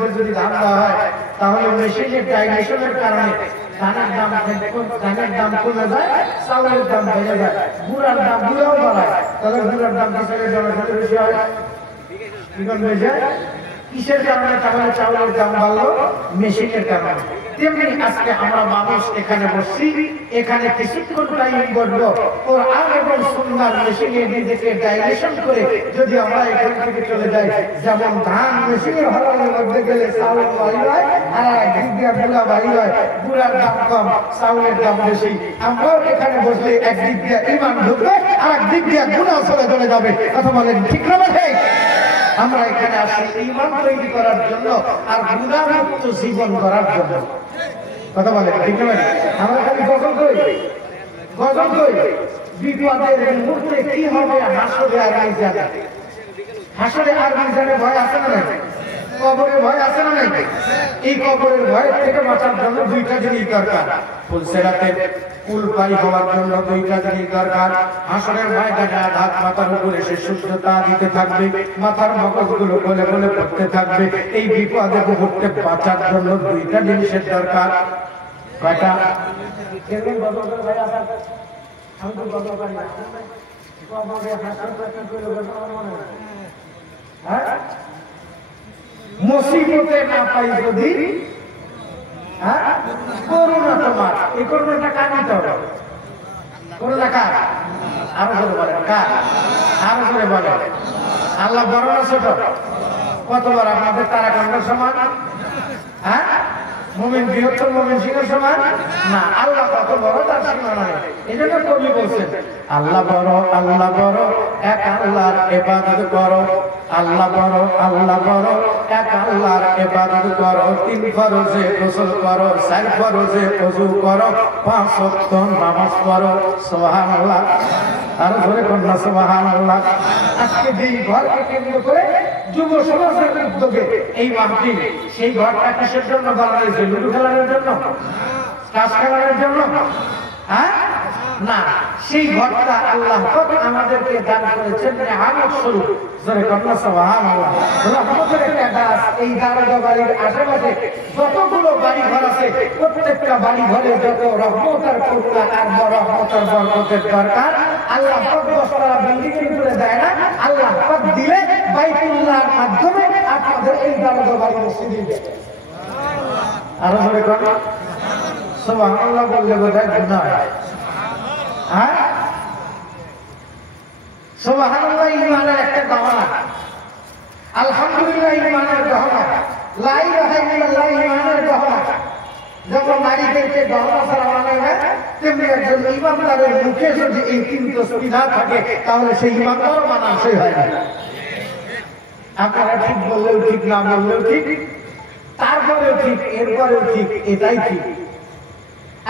মধ্যে যদি ধান দেওয়া হয় তাহলে মেশিনের ডাইলেশনের কারণে ধানের দাম কমে যায়, চাউলের দাম বেড়ে যায়, গুড়ার দাম গুড়াও বাড়ায়, তাহলে গুড়ার দাম কিসের জনগণের বেশি হয়? কি করবে যে কিসের কারণে? তাহলে চাউলের দাম বাড়লো মেশিনের কারণে। তেমনি আজকে আমরা মানুষ এখানে বসছি, এখানে কিছুক্ষণ টাইম বসবো কোরআন এবং সুন্নাহর মেশিনে নিজেকে ডাইলেশন করে যদি আমরা এখান থেকে চলে যাই, যেমন ধান মেশিনের হরণের মধ্যে গেলে চাউল বাড়ি হয়, আর একদিক দিয়ে গুড়া বাড়ি হয়, গুড়ার দাম কম, চাউলের দাম বেশি। আমরাও এখানে বসলে একদিক দিয়ে ইমান ঢুকবে, আর একদিক দিয়ে গুণা চলে যাবে। কথা বলেন ঠিক না? ঠিক। আমরা এখানে আসি ঈমান তৈরি করার জন্য আর গুনাহমুক্ত জীবন করার জন্য। কথা বলেন ঠিক না? আমরা খালি গজল কই বিপদের মুহূর্তে কি হবে? হাসরে আর মিজানে, হাসরে আর মিজানে ভয় আছে না নাই? কবরের ভয় আছে না নাই? এই কবরের ভয় থেকে বাঁচার জন্য দুইটা জিনিস দরকার। ফুলসেরাতে ফুল পাই হওয়ার জন্য দুইটা জিনিস দরকার। হাসরের ময়দানে আঘাত মাথার উপরে সে সূর্যতা দিতে থাকবে, মাথার মগজগুলো গলে গলে পড়তে থাকবে। এই বিপদে মুহূর্তে বাঁচার জন্য দুইটা জিনিসের দরকার। কয়টা? মুসিবতে না পাই যদি করুণা তোমার, এই করুণাটা কার নিতে হবে? করুণা কার? আরো জোরে বলেন কার? আরো জোরে বলেন। আল্লাহ বড় না ছোট? কত বড়? আপনাদের তারাকান্ডের সমান? হ্যাঁ, মুমিন বৃহত্তর মুমিন সিংহের সমান না। আল্লাহ কত বড় তার সীমানা নেই। এই জন্য কবি বলছেন আল্লাহ বড়, আল্লাহ বড়, এক আল্লাহর ইবাদত করো। আল্লাহ বড়, আল্লাহ বড়, এক আল্লাহর ইবাদত করো। 3 ফরজে গোসল করো, 4 ফরজে ওযু করো, 5 ওয়াক্ত নামাজ পড়ো। সুবহানাল্লাহ। আর জোরে কন্যা সুবহানাল্লাহ। আজকে যেই ঘরকে কেন্দ্র করে যুব সমাজের উদ্যোগে এই মাহফিল, সেই ঘরটা কিসের জন্য বানানো হয়েছে? লুডু খেলানোর জন্য? তাস খেলানোর জন্য? হ্যাঁ না, সেই ঘরটা আল্লাহ আমাদেরকে দান করেছেন নিয়ামত স্বরূপ। জোরে কন্যা সুবহানাল্লাহ। রহমতের একটা গাছ। এই দারোগা বাড়ির আশেপাশে যতগুলো বাড়ি ঘর আছে, প্রত্যেকটা বাড়ি ঘরে যত রহমতের কল্যাণ আর রহমতের বরকতের দরকার, আল্লাহ পাক দশতলা বিল্ডিং এর উপরে দেয় না, আল্লাহ পাক দিলে বাইতুল্লাহর মাধ্যমে আপনাদের এই দারোগা বাড়ি মসজিদে দেয়। আরো জোরে কন্যা সুবহানাল্লাহ বললে বোধহয় গুনাহ হয়। হ্যাঁ, সুবহানাল্লাহ ঈমানের একটা গহনা। আলহামদুলিল্লাহ ঈমানের গহনা। লা ইলাহা ইল্লাল্লাহ ঈমানের গহনা। যখন নারীদেরকে গহনা ছাড়া মানে না, তেমনি একজন ঈমানদারের মুখে যদি এই 3 তসবিহ না থাকে তাহলে সেই ঈমানদার মানানসই হয় না। আপনারা ঠিক বললেও ঠিক, না বললেও ঠিক, তারপরেও ঠিক, এরপরেও ঠিক, এটাই ঠিক।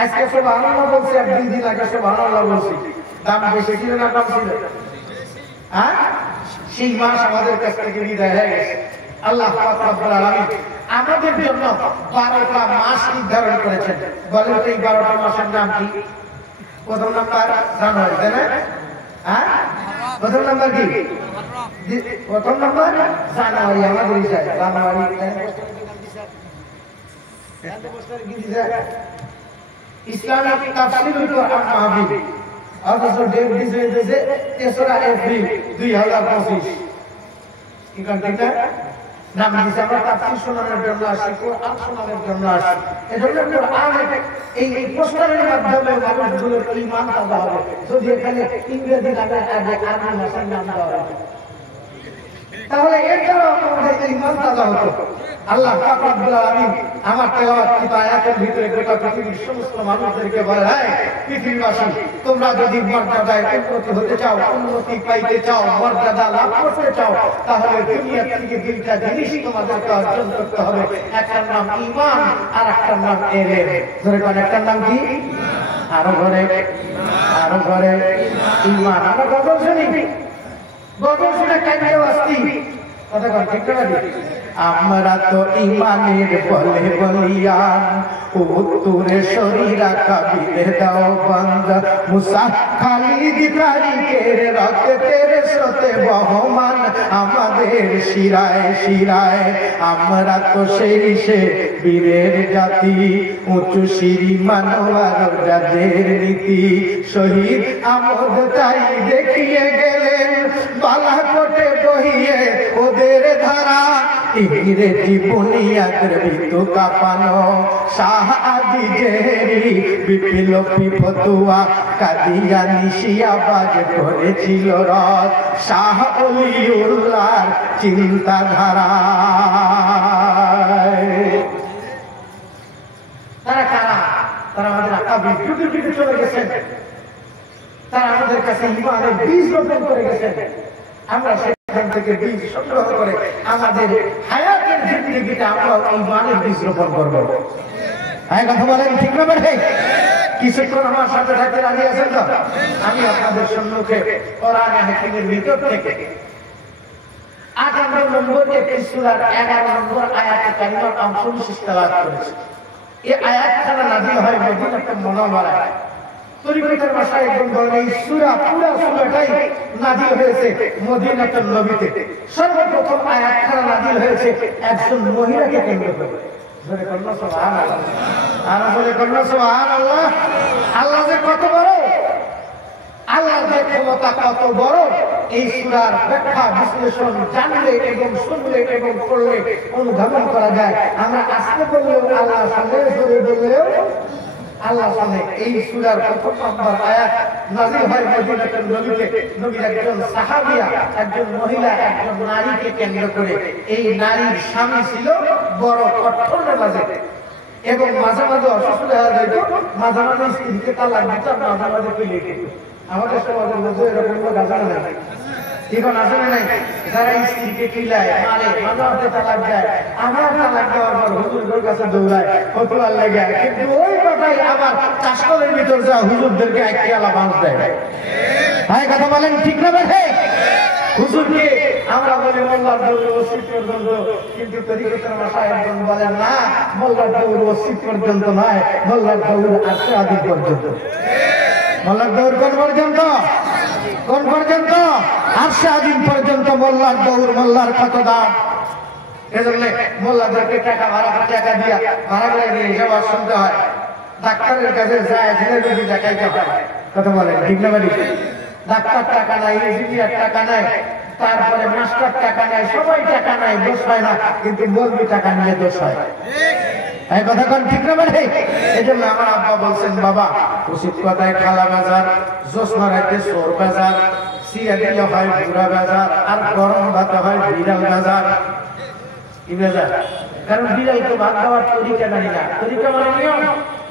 আজকে সুবহানাল্লাহ বলছি, আর 2 দিন আগে সুবহানাল্লাহ বলছি। দাম বেশি ছিল না কম ছিল? হ্যাঁ, সেই মাস আমাদের কাছ থেকে বিদায় হয়ে গেছে। আল্লাহ পাক রব্বুল আলামিন আমাদের জন্য 12টা মাস নির্ধারণ করেছেন। বলেন তো এই 12টা মাসের নাম কি? প্রথম নাম্বার জানুয়ারি, তাই না? হ্যাঁ, প্রথম নাম্বার কি? প্রথম নাম্বার জানুয়ারি। আমাদের হিসাবে জানুয়ারি ইসলামিক তাফসীরুল কোরআন মাহফিল, অথচ ডেট দিয়েছে 3রা এপ্রিল 2025। কি কান্ট্রিটা নাম দিয়েছে? আমরা তাফসীর শোনানোর জন্য আসি, কোরআন শোনানোর জন্য আসি। এজন্য কোরআন এই পোস্টারের মাধ্যমে মানুষগুলোর ঈমান তাজা হবে। যদি এখানে ইংরেজি নামের আগে আরবি ভাষার নাম দেওয়া হয়, তাহলে এর দ্বারা আমাদের ঈমান তাজা হতো। আল্লাহ পাক রব্বুল আলামিন আমার তেলাওয়াতকৃত আয়াতের ভিতরে গোটা পৃথিবীর সমস্ত মানুষদেরকে বলে, হ্যাঁ পৃথিবীবাসী, তোমরা যদি মর্যাদায় উন্নতি হতে চাও, উন্নতি পাইতে চাও, মর্যাদা লাভ করতে চাও, তাহলে দুনিয়া থেকে 2টা জিনিস তোমাদেরকে অর্জন করতে হবে। একটার নাম ঈমান, আর একটার নাম ইলম। ধরে কোন একটার নাম কি? আরো ঘরে ঈমান। আমরা গজল শুনি, গজল শুনে কাইতে আসছি। কথা কন ঠিক না? আমরা তো ইমানের বলে বলিয়ান উত্তরে শরীরা কাবিলে দাও বন্ধ মুসা খালিদ তারিখের রক্তের স্রোতে বহমান আমাদের শিরায় শিরায় আমরা তো সেই সে বীরের জাতি উঁচু সিঁড়ি মানবার যাদের নীতি শহীদ আমদ তাই দেখিয়ে গেলেন বালাকোটে বহিয়ে ওদের ধারা ইংরেজি বুনিয়াদের ভিতু কাঁপানো শাহ আদি জেহেরি বিপ্লবী ফতুয়া কাদিয়ানি শিয়াবাজ করেছিল রদ শাহ অলিউল্লাহর চিন্তাধারা। তারা কারা? তারা আমাদের আকাবির যুগে যুগে চলে গেছেন, তারা আমাদের কাছে ইমানের বীজ রোপণ করে গেছেন। আমরা সেখান থেকে বীজ সংগ্রহ করে আমাদের হায়াতের জিন্দেগিতে আমরা ইমানের বীজ রোপণ করবো। হ্যাঁ, কথা বলেন ঠিক না বেঠে? কিছুক্ষণ আমার সাথে থাকতে রাজি আছেন তো? আমি আপনাদের সম্মুখে কোরআন হাকিমের ভিতর থেকে 58 নম্বর সূরার 11 নম্বর আয়াতে কারিমার অংশ বিশেষ তেলাওয়াত করেছি। এই আয়াতখানা নাযিল হয় মদিনাতুল মুনাওয়ারায়। তরিকতের ভাষায় একদম বলেন এই সূরা পুরো সূরাটাই নাযিল হয়েছে মদিনাতুল নবীতে। সর্বপ্রথম আয়াতখানা নাযিল হয়েছে একজন মহিলাকে কেন্দ্র করে। জোরে বলুন সুবহানাল্লাহ। আর বলে বলুন সুবহানাল্লাহ। আল্লাহ যে কত বড়, আল্লাহর যে ক্ষমতা কত বড়, এই সূরার ব্যাখ্যা বিশ্লেষণ জানলে এবং শুনলে এবং পড়লে অনুধাবন করা যায়। আমরা আজকে বললেও আল্লাহ সামনে, জোরে বললেও আল্লাহ সামনে। এই সূরার প্রথম নম্বর আয়াত নাযিল হয় মদিনাতুল নবীতে। নবীর একজন সাহাবিয়া, একজন মহিলা, একজন নারীকে কেন্দ্র করে। এই নারীর স্বামী ছিল বড় কঠোর নামাজি এবং মাঝে মাঝে অসুস্থ হয়ে যেত, মাঝে মাঝে স্ত্রীকে তালাক দিত, মাঝে মাঝে পিলে দিত। আমাদের সমাজের মধ্যে এরকম লোক আছে না নাই? এখন আছে না নাই? যারা স্ত্রীকে কিলায় মারে, মাঝে মাঝে তালাক দেয়। আমার তালাক দেওয়ার পর হুজুরদের কাছে দৌড়ায় ফতোয়ার লেগে, কিন্তু ওই কথাই আবার চাষকলের ভিতর যা হুজুরদেরকে একলা বাঁশ দেয়। হ্যাঁ, কথা বলেন ঠিক না বেঠে? হুজুরকে আমরা বলি মোল্লার দৌড় ওসিদ পর্যন্ত, কিন্তু তরিকতের ভাষায় একজন বলেন না, মোল্লার দৌড় ওসিদ পর্যন্ত নয়, মোল্লার দৌড় আরশে আদি পর্যন্ত। মোল্লার দৌড় কোন পর্যন্ত? কোন পর্যন্ত? আরশে আদিম পর্যন্ত মোল্লার দৌড়। মোল্লার কত দাম! এজন্য মোল্লাদেরকে টাকা টাকা দিয়া ভাড়া করে নিয়ে যাওয়া শুনতে হয়। ডাক্তারের কাছে যায় রোগী দেখাইতে হয়। কথা বলেন ঠিক না বাড়ি? ডাক্তার টাকা নাই, ইঞ্জিনিয়ার টাকা নাই, তারপরে মাস্টার টাকা নাই, সবাই টাকা নাই, দোষ হয় না, কিন্তু মৌলবি টাকা নিয়ে দোষ হয়। এই কথা কোন ঠিক না বাড়ি? এই জন্য আমার আব্বা বলছেন, বাবা ওষুধ কথায় খালা বাজার, জোসনা রাইতে সোর বাজার, সিয়া দিলে হয় বুড়া বাজার, আর গরম ভাতে হয় বিড়াল বাজার। কি বাজার? কারণ বিড়াল তো ভাত খাওয়ার তরিকা জানি না। তরিকা মানে নিয়ম,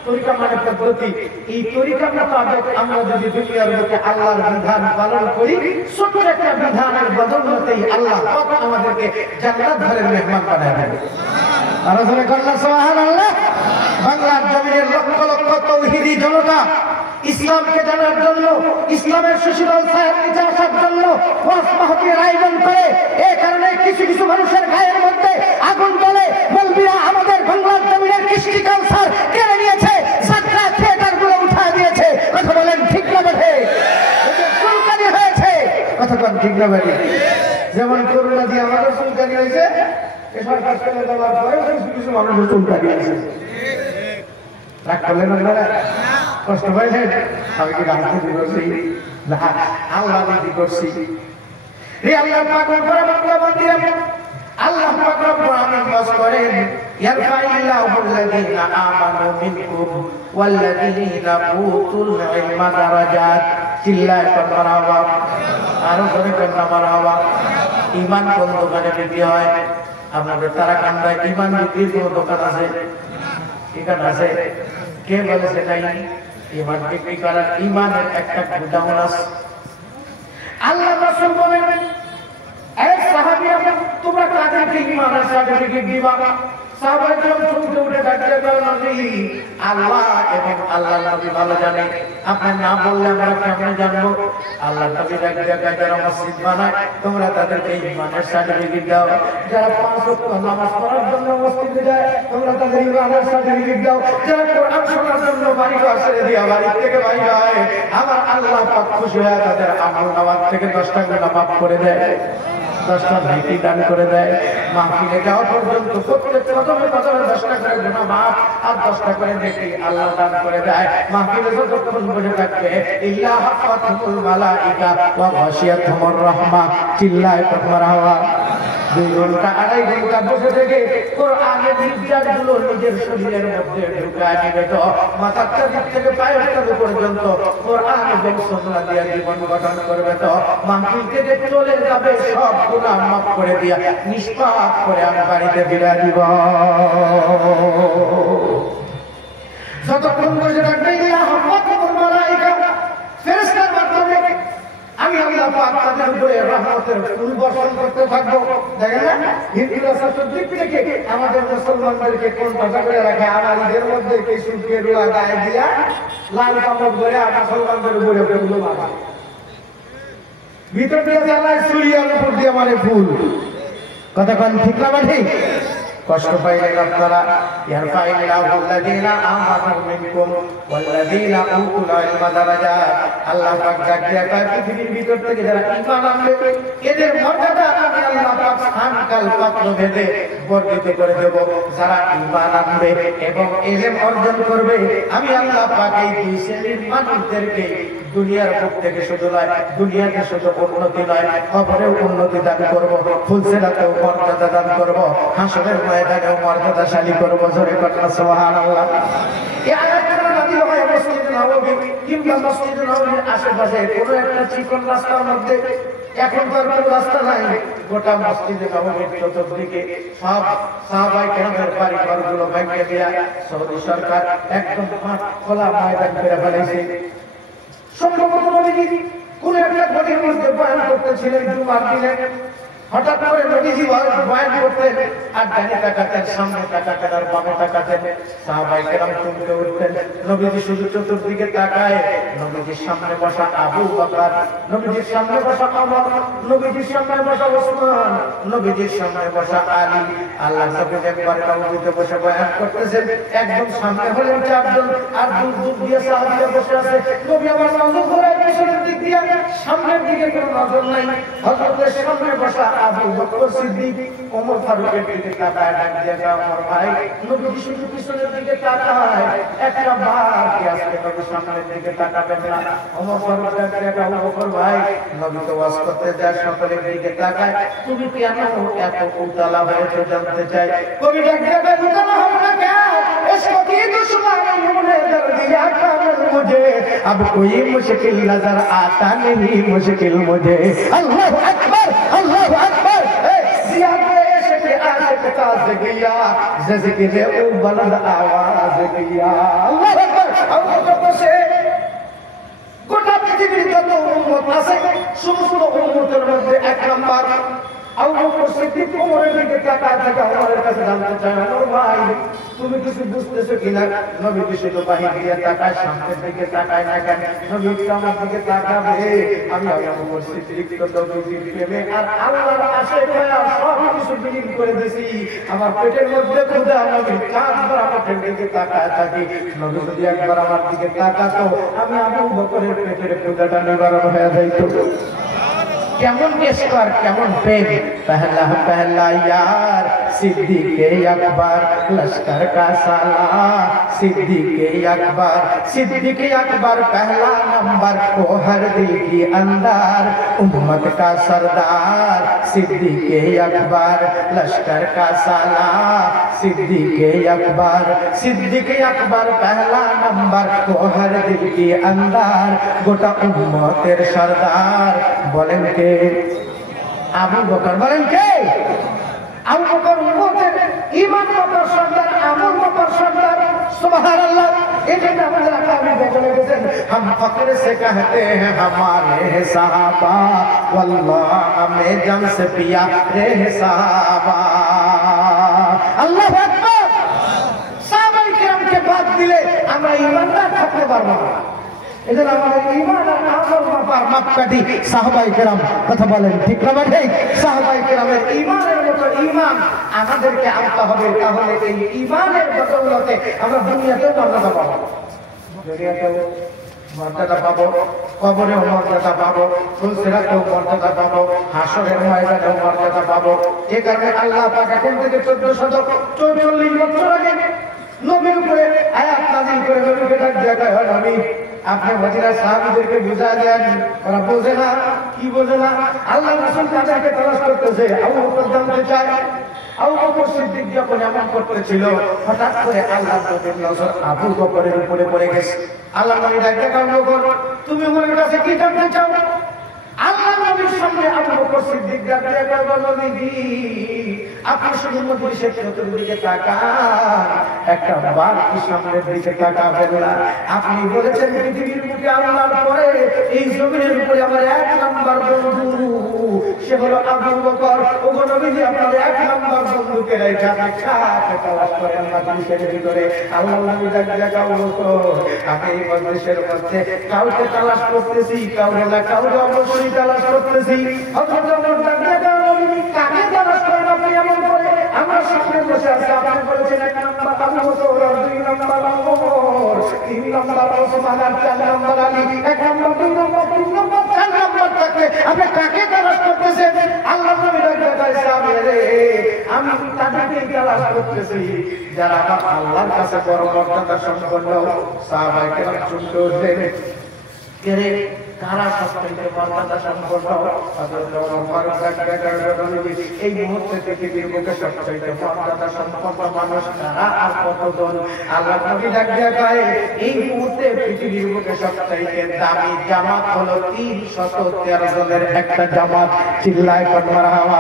তরিকা মানে পদ্ধতি। এই তরিকা মোতাবেক আমরা যদি দুনিয়ার বুকে আল্লাহর বিধান পালন করি, ছোট একটা বিধানের বদৌলতেই আল্লাহ আমাদেরকে জান্নাত ঘরের মেহমান বানায় দেবে। আরো জোরে কন্যা সুবহানাল্লাহ। বাংলার জমিনের লক্ষ লক্ষ তৌহিদি জনতা ইসলামকে জানার জন্য, ইসলামের সুশীতল ছায়ার নিচে আসার জন্য ওয়াজ মাহফিলের আয়োজন করে। এই কারণে কিছু কিছু মানুষের গায়ের মধ্যে আগুন জ্বলে। বলবিরা আমাদের বাংলার জমিনের কৃষ্টি কালচার কেড়ে নিয়েছে, যাত্রা থিয়েটার গুলো উঠায় দিয়েছে। কথা বলেন ঠিক না বেঠে? চুলকানি হয়েছে। কথা বলেন ঠিক না বেঠে? যেমন করোনা দিয়ে আমাদের চুলকানি হয়েছে, সরকার চলে যাওয়ার পরে কিছু কিছু মানুষের চুলকানি হয়েছে। রাগ করলেন আপনারা? কষ্ট পাইলেন? আমি কি রাজনীতি করছি? না, আল্লাহ নীতি করছি। হে আল্লাহ পাগল করে বাংলা বান্দিরা, আল্লাহ পাক রব্বুল আলামিন বাস করেন, ইয়ারফাইল্লাহুল্লাযীনা আমানু মিনকুম ওয়াল্লাযীনা উতুল ইলমা দারাজাত। চিল্লায় মারহাবা। আরো জোরে কন্যা মারহাবা। ঈমান কোন দোকানে বিক্রি হয়? আপনাদের তারাকান্দায় ঈমান বিক্রির কোন দোকান আছে? ঠিকানা আছে? কে বলেছে নাই? ঈমান বিক্রি করার ঈমানের একটা গুদাম আছে। আল্লাহ রাসূল বলেন, এই সাহাবীরা তোমরা কাদেরকে ঈমানের সার্টিফিকেট দিবা? সাহাবায়ে কেরাম চমকে উঠে ডাকতে নবী, আল্লাহ এবং আল্লাহর নবী ভালো জানে, আপনি না বললে আমরা কেমনে জানবো? আল্লাহর নবী ডাকতে যারা মসজিদ বানায় তোমরা তাদেরকে ঈমানের সার্টিফিকেট দাও, যারা 5 ওয়াক্ত নামাজ পড়ার জন্য মসজিদে যায় তোমরা তাদের ঈমানের সার্টিফিকেট দাও, যারা কোরআন শোনার জন্য বাড়ি ঘর ছেড়ে দিয়ে বাড়ি থেকে বাইরে হয় আমার আল্লাহ পাক খুশি হয়ে তাদের আমলনামা থেকে 10টা গুনাহ মাফ করে দেয়, 10টা নেকি দান করে দেয়। মাহফিলে যাওয়া পর্যন্ত প্রত্যেক কদমে কদমে 10টা করে গুনাহ মাফ আর 10টা করে নেকি আল্লাহ দান করে দেয়। মাহফিলে যতক্ষণ বসে থাকবে ইল্লা হাফাতুল মালাইকা ওয়া গাশিয়াতুর রাহমা, চিল্লায় তোমার আওয়াজ 2 ঘন্টা 2.5 ঘন্টা বসে থেকে কোরআনের নির্যাতনগুলো নিজের শরীরের মধ্যে ঢুকায় নেবে তো মাথার দিক থেকে পায়ের তলা পর্যন্ত কোরআন এবং সুন্নাহ দিয়ে জীবন গঠন করবে তো মাহফিল থেকে চলে যাবে সব গুনাহ মাফ করে দিয়া নিষ্পাপ করে আমি বাড়িতে ফিরে দিব। যতক্ষণ বসে থাকবে ইল্লা হাফাতুল মালাইকা, ফেরেশতার মাধ্যমে আমি আল্লাহ পাক তাদের উপরে রহমতের ফুল বর্ষণ করতে থাকবো। দেখেন না হিন্দুরা চতুর্দিক থেকে আমাদের মুসলমানদেরকে কোন ভাষা করে রাখে, আমার ঈদের মধ্যে কিছু গেরুয়া গায়ে দিয়া লাল কাপড় ধরে মুসলমানদের উপরে ফুল মারে, ভিতর দিয়ে জ্বালায় সুরিয়ার উপর দিয়ে মানে ফুল। কথা কোন ঠিক না ঠিক? কষ্ট পাইলেন আপনারা, ইয়ারফাইল্লাহু আল্লাযীনা আমানু মিনকুম ওয়াল্লাযীনা উতুল ইলমা দারাজাত। আল্লাহ পাক জাকিয়া কয় পৃথিবীর ভিতর থেকে যারা ঈমান আনবে এদের মর্যাদা আমি আল্লাহ পাক স্থানকাল পাত্র ভেদে বর্ধিত করে দেব। যারা ঈমান আনবে এবং ইলম অর্জন করবে আমি আল্লাহ পাক এই 2 শ্রেণীর মানুষদেরকে দুনিয়ার বুক থেকে শুধু নয়, দুনিয়াতে শুধু উন্নতি নয়, কবরেও উন্নতি দান করব, ফুলসেরাতেও মর্যাদা দান করব, হাসরের ময়দানেও মর্যাদাশালী করব। জোরে কথা সুবহানাল্লাহ। এই আয়াতটা নবী হয় মসজিদ নববী কিংবা মসজিদ নববীর আশেপাশে কোনো একটা চিকন রাস্তার মধ্যে, এখন তো আর কোনো রাস্তা নাই, গোটা মসজিদে নববীর চতুর্দিকে সব সাহাবায়ে কেরামের বাড়ি ঘরগুলো ভেঙে দেয়া সৌদি সরকার একদম খোলা ময়দান করে ফেলেছে। সম্ভবত নবীজি কোন একটা ঘরের মধ্যে বয়ান করতেছিলেন জুমার দিনে, হঠাৎ করে নবীজি বয়ান করতেন আর ডানে তাকাতেন, সামনে তাকাতেন আর বামে তাকাতেন। সাহাবায়ে কেরাম চমকে উঠতেন। নবীজি শুধু চতুর্দিকে তাকায়, নবীজির সামনে বসা আবু বকর, নবীজির সামনে বসা ওমর, নবীজির সামনে বসা ওসমান, নবীজির সামনে বসা আলী। আল্লাহ নবী একবার কাউরিতে বসে বয়ান করতেছেন, একদম সামনে হলেন 4 জন আর দূর দূর দিয়ে সাহাবীরা বসে আছে। নবী আমার নজর ঘোরায় পিছনের দিক দিয়ে, সামনের দিকে কোনো নজর নাই। হযরতের সামনে বসা আবু বকর সিদ্দিক ওমর ফারুকের দিকে তাকায়, ডাক দিয়ে ওমর ভাই, নবী শুধু পিছনের দিকে তাকায়, একটা বার কি আসলে নবী সামনের দিকে তাকাবেন না? ওমর ফারুক ডাক দিয়ে আবু বকর ভাই, নবী তো ওয়াজ করতে যায় সকলের দিকে তাকায়, তুমি কেন এত উতালা হয়েছে জানতে চাই। কবি ডাক দিয়ে উতালা হবে না কেন? इसको की दुश्मनी ने कर दिया कामल मुझे, अब कोई मुश्किल नजर आता नहीं मुश्किल मुझे। अल्लाह अकबर अल्लाह अकबर। आशिक ताज गया जिक्र ओ बुलंद आवाज गया। अल्लाह अकबर। अबू बकर से গোটা পৃথিবীর যত উম্মত আছে সমস্ত উম্মতের মধ্যে 1 নাম্বার আবু বকর সিদ্দিক ওমরের দিকে তাকায় থাকে, ওমরের কাছে জানতে চায়, ওমর ভাই তুমি কিছু বুঝতেছো কিনা? নবী কি শুধু বাহির দিয়ে তাকায়, সামনের দিকে তাকায় না কেন? নবী আমার দিকে তাকাবে, আমি আবু বকর সিদ্দিক তো নবীর প্রেমে আর আল্লাহর আশীর্বাদে সব কিছু বিলীন করে দিয়েছি। আমার পেটের মধ্যে ক্ষুধা, নবী কাঁদবার আমার দিকে তাকায় থাকি। নবী যদি একবার আমার দিকে তাকাতো আমি আবু বকরের পেটের ক্ষুধাটা নিবারণ হয়ে যাইতো। কেমন কেসর কেমন প্রেম। पहला पहला यार सिद्दीक़ अकबर लश्कर का सालार, सिद्दीक़ अकबर पहला नंबर वो हर दिल की अंदर, उम्मत का सरदार सिद्दीक़ अकबर लश्कर का सालार, सिद्दीक़ अकबर पहला नंबर वो हर दिल की अंदर, गोटा उम्मतेर सरदार। বলেন কে? আবু বকর। বলেন কে? আবু বকর উম্মতের ঈমান মতার সর্দার, আমল মতার সর্দার। সুবহানাল্লাহ। এজন্য আমাদের আকা আবু বকর বলেছেন, हम फख्र से कहते हैं हमारे साहबा, वल्लाह हमें जम से पिया रे साहबा। अल्लाहू আকবার। আমরা ঈমানদার থাকতে পারবো না। এজন্য আমাদের ঈমান আর আমল মাপার মাপকাঠি সাহাবায়ে কেরাম, কথা বলেন ঠিক না ঠিক? সাহাবায়ে কেরামের ঈমানের মতো ঈমান আমাদেরকে আনতে হবে, তাহলে এই ঈমানের বদৌলতে আমরা দুনিয়াতেও মর্যাদা পাবো, দুনিয়াতেও মর্যাদা পাবো, কবরেও মর্যাদা পাবো, ফুলসিরাতেও মর্যাদা পাবো, হাসরের ময়দানেও মর্যাদা পাবো। এ কারণে আল্লাহ পাক এখন থেকে 1444 বছর আগে নবীর উপরে আয়াত নাযিল করে নবীকে ডাক দিয়া কয়, নবী আপনি মদিনার সাহাবীদেরকে বুঝা দেন, ওরা বোঝে না। কি বোঝে না? আল্লাহ রাসূল তাদেরকে তালাশ করতেছে, আবু বকর জানতে চায়। আবু বকর সিদ্দিক যখন এমন করতেছিল, হঠাৎ করে আল্লাহর নবীর নজর আবু বকরের উপরে পড়ে গেছে। আল্লাহ নবী ডাক দিয়া কয়, আবু বকর তুমি ওর কাছে কি জানতে চাও? আল্লাহ নবীর সামনে আবু বকর সিদ্দিক ডাক দিয়া কয়, নবী আপনি শুধু মজলিসের চতুর্দিকে তাকান, একটা বার কি সামনের দিকে তাকাবেন না। আপনি বলেছেন পৃথিবীর বুকে আল্লাহর পরে এই জমিনের উপরে আমার 1 নাম্বার বন্ধু সে হলো আবু বকর। ওগো নবীজি আপনার 1 নাম্বার বন্ধুকে রেখে কাকে তালাশ করেন মজলিসের ভিতরে? আল্লাহ নবী ডাক দিয়া কয়, আবু বকর আমি এই মজলিসের মধ্যে কাউকে তালাশ করতেছি, কাউকে না কাউকে অবশ্যই তালাশ করতেছি। হযরত ওমর ডাক দিয়া কয়, নবী কাকে তালাশ করেন আপনি এমন করে? আমরা সামনে বসে আছি, আপনি বলেছেন 1 number Abu Bakr, 2 number Omar, 3 number Osman, 4 number Ali, 1 number 2 number 3 number 4 number থাকলে আপনি কাকে তালাশ করতেছেন? আল্লাহ নবী ডাক দিয়া কয়, সাহাবীরে আমি তাদেরকে তালাশ করতেছি যারা আমার আল্লাহর কাছে বড় মর্যাদা সম্পন্ন। সাহাবায়ে কেরাম শুনতে উঠলেন, কে রে কারা সবচেয়ে মর্যাদা সম্পন্ন? হযরত ওমর ফারুক ডাক দিয়া কয়, এই মুহূর্তে পৃথিবীর বুকে সবচেয়ে মর্যাদা সম্পন্ন মানুষ কারা আর কতজন? আল্লাহ নবী ডাক দিয়া কয়, এই মুহূর্তে পৃথিবীর বুকে সবচেয়ে দামি জামাত হলো 313 জনের একটা জামাত। চিল্লায় কোন মারহাবা।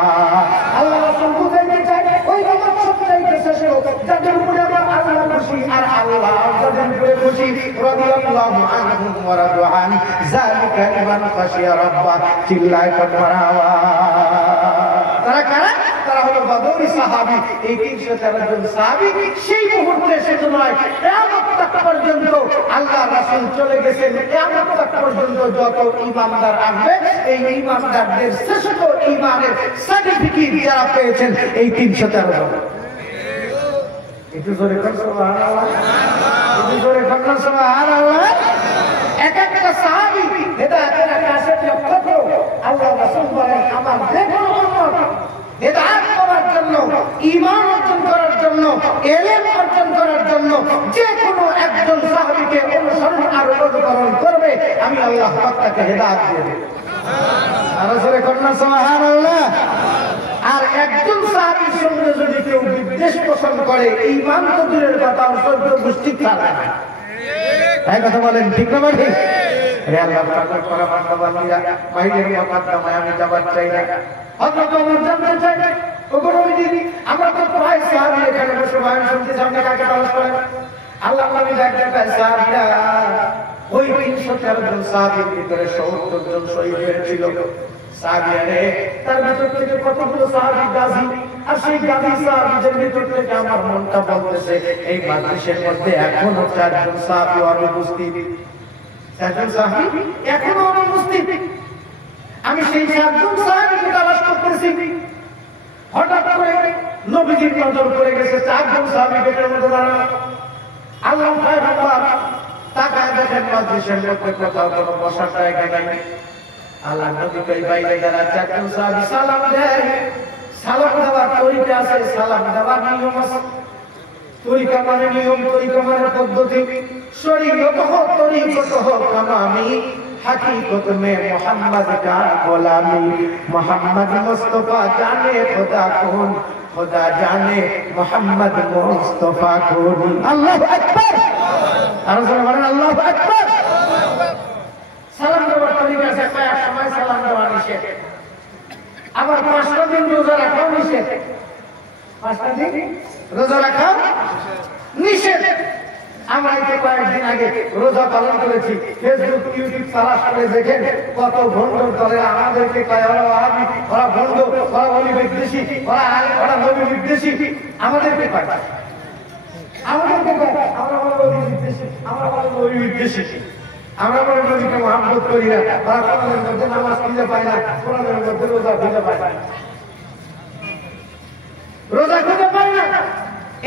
আল্লাহ রাসূল বুঝাইতে চায় ওই জামাত সবচেয়ে শ্রেষ্ঠ যাদের উপরে আমার আল্লাহ খুশি আর আল্লাহ যাদের উপরে খুশি। রাদিয়াল্লাহু আনহুম ওয়া রাদু আন যালিকা লিমান খাশিয়া রাব্বাহ। চিল্লায় কোন মারহাবা। তারা কারা? তারা হলো বদরি সাহাবী। এই 313 জন সাহাবী সেই মুহূর্তে শুধু নয়, কিয়ামত তাক পর্যন্ত আল্লাহ রাসূল চলে গেছেন, কিয়ামত তাক পর্যন্ত যত ঈমানদার আসবে এই ঈমানদারদের শ্রেষ্ঠ ঈমানের সার্টিফিকেট যারা পেয়েছেন এই 313 জন। একটু জোরে বলুন সুবহানাল্লাহ, একটু জোরে বলুন সুবহানাল্লাহ। এক একটা সাহাবী হেদায়েতের আকাশে নক্ষত্র। আল্লাহ রাসূল বলেন আমার যেকোনো উম্মত হেদায়েত পাওয়ার জন্য, ঈমান অর্জন করার জন্য, ইলম অর্জন করার জন্য যে কোনো একজন সাহাবীকে অনুসরণ আর অনুকরণ করবে, আমি আল্লাহ পাক তাকে হেদায়েত দিয়ে দেব। সুবহানাল্লাহ। আর জোরে বলুন সুবহানাল্লাহ। আর একজন সাহাবীর সঙ্গে যদি কেউ বিদ্বেষ পোষণ করে, ঈমান তো দূরের কথা, অন্তত মুষ্টি খাবে না। তাই কথা বলেন ঠিক না ভাই? রে আল্লাহ পাকের পরমাত্মা বাইরের মুকদ্দমায় আমি যাবার চাই না। হযরত ওমর জানতে চাই, ওগো নবীজি আমরা তো প্রায় সাহাবী এখানে বসে বয়ান শুনতে, সামনে কাকে তালাশ করেন? আল্লাহ নবী ডাক দিয়া কয়, সাহাবীরা ওই 313 জন সাহাবীর ভিতরে 70 জন শহীদ হয়েছিল। সাহাবীরে তার ভিতর থেকে কতগুলো সাহাবী গাজী, আর সেই গাজী সাহাবীদের ভিতর থেকে আমার মনটা বলতেছে এই মাজলিসের মধ্যে এখনো 4 জন সাহাবী অনুপস্থিত। 4 জন সাহাবী এখনো অনুপস্থিত। আমি সেই 4 জন সাহাবীকে তালাশ করতেছি, হঠাৎ করে নবীজির নজর পড়ে গেছে 4 জন সাহাবী পেটের মধ্যে দাঁড়ানো। আল্লাহ পাক তাকায় দেখেন মাজলিসের মধ্যে কোথাও কোনো বসার জায়গা নাই। আল্লাহ নবী কই বাইরে যারা 4 জন সাহাবী সালাম দেয়, সালাম দেওয়ার তরিকা আছে, সালাম দেওয়ার নিয়ম আছে। তরিকা মানে নিয়ম, তরিকা মানে পদ্ধতি। শরীয়ত হোক তরিকত হোক আমি हकीकत में मोहम्मद का गुलामी, मोहम्मद मुस्तफा जाने खुदा कौन, खुदा जाने मोहम्मद मुस्तफा कौन। अल्लाह अकबर। अल्लाह अकबर। সালাম দেওয়ার তরিকা আছে, কয়েক সময় সালাম দেওয়া নিষেধ, আবার 5টা দিন রোজা রাখাও নিষেধ। 5টা দিন রোজা রাখা নিষেধ। আমরা এই কয়েকদিন আগে রোজা পালন করেছি, ফেসবুক ইউটিউব তালাশ করে দেখেন কত ভণ্ড দলে আমাদেরকে কয় ওরা ওয়াহাবি, ওরা ভণ্ড, ওরা ওলি বিদ্বেষী, ওরা নবী বিদ্বেষী। আমাদেরকে কয়, আমাদেরকে কয় আমরা ওলি বিদ্বেষী। আমরা বলি নবী বিদ্বেষী, আমরা বলি নবীকে মহব্বত করি না, তারা কোরআনের মধ্যে নামাজ খুঁজে পায় না, কোরআনের মধ্যে রোজা খুঁজে পায় না, রোজা খুঁজে পায় না।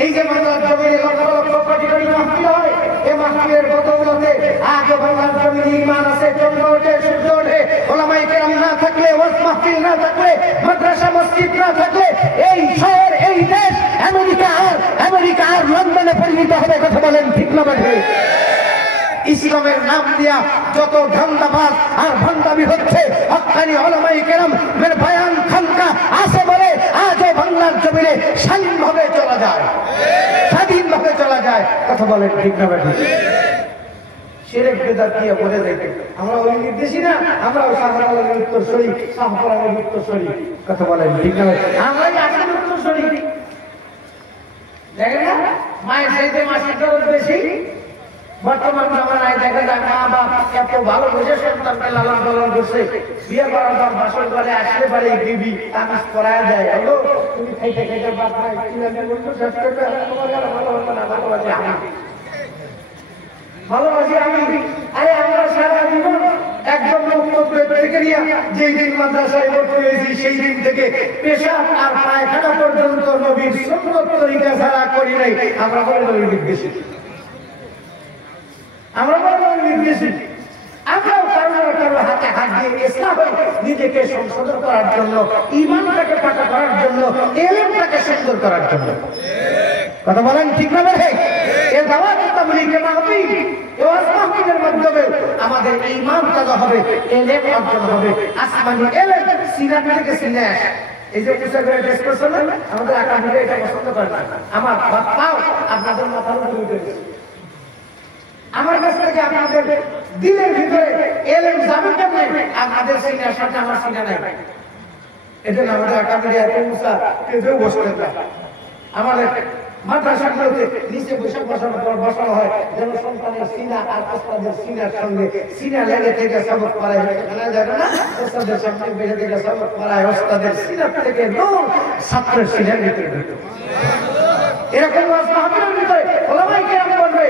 এই যে বাংলার জমিনে লক্ষ লক্ষ কোটি কোটি মাহফিল হয়, এই মাহফিলের বদৌলতে আগে বাংলার জমিনে ঈমান আছে, চন্দ্র ওঠে, সূর্য ওঠে। ওলামায়ে কেরাম না থাকলে, ওয়াজ মাহফিল না থাকলে, মাদ্রাসা মসজিদ না থাকলে এই শহর, এই দেশ আমেরিকা আর লন্ডনে পরিণত হবে। কথা বলেন ঠিক না বেঠিক? ইসলামের নাম দিয়া যত ধান্দাবাজ আর ভান্ডামি হচ্ছে, হক্কানি ওলামায়ে কেরাম বয়ান খানকা আছে বলে আজও বাংলার জমিনে স্বাধীনভাবে চলা যায়, স্বাধীনভাবে চলা যায়। কথা বলেন ঠিক না বেঠিক? শিরক বিদআত দিয়ে বলে দেয় আমরা ওই নির্দেশই না, আমরা ওই শাহজালালের উত্তরসূরি, শাহপরানের উত্তরসূরি। কথা বলেন ঠিক না? আমরাই আসল উত্তরসূরি। দেখেন না, মায়ের চাইতে মাসির দরদ বেশি। বর্তমান জামানায় দেখা যায় মা বাপ এত ভালো বুঝে সন্তানকে লালন পালন করছে, বিয়ে করার পর বাসর করে আসলে পারে বিবি তামিজ করায় যায়, হলো তুমি খাইতে খাইতে বাপ ভাই ভালোবাসি আমি। আরে আমরা সারা জীবন একদম যেই দিন মাদ্রাসায় ভর্তি হয়েছি সেই দিন থেকে পেশাব আর পায়খানা পর্যন্ত নবীর সুন্নত তরিকা ছাড়া করি নাই। আমরা বলে নবীর বিদ্বেষী, আমরা বলে নবীর বিদ্বেষী। আমরাও কারো হাতে হাত দিয়ে ইসলামে নিজেকে সংশোধন করার জন্য, ঈমানটাকে পাকা করার জন্য, ইলমটাকে সুন্দর করার জন্য। কথা বলেন ঠিক না বেঠিক? এই দাওয়াত তাবলীগের মাহফিল, এই ওয়াজ মাহফিলের মাধ্যমে আমাদের ঈমান তাজা হবে, ইলম অর্জন হবে। আসমানি ইলম সিনা থেকে সিনা আসে। এই যে পুস্তকের ডিসকাশন আমাদের আকামীরা এটা পছন্দ করে না। আমার বাপ্পাও আপনাদের মাথার উপরে উঠে গেছে। আমার কাছ থেকে আপনাদের দিলের ভিতরে ইলম যাবে কেমনে? আপনাদের সিনার সাথে আমার সিনা নাই। এটা আমাদের আকামীরা এত মুসা কেউ বসতে না। আমাদের মাদ্রাসাগুলোতে নিচে বসানো হয় যেন সন্তানের সিনা আর ওস্তাদের সিনার সঙ্গে সিনা লেগে থেকে সবক পড়ায়। জানা যাবে না ওস্তাদের সামনে বেড়ে থেকে সবক পড়ায়, ওস্তাদের সিনার থেকে নূর ছাত্রের সিনার ভিতরে ঢুকে। এরকম মাহফিলের ভিতরে ওলামায়ে কেরাম বলবে,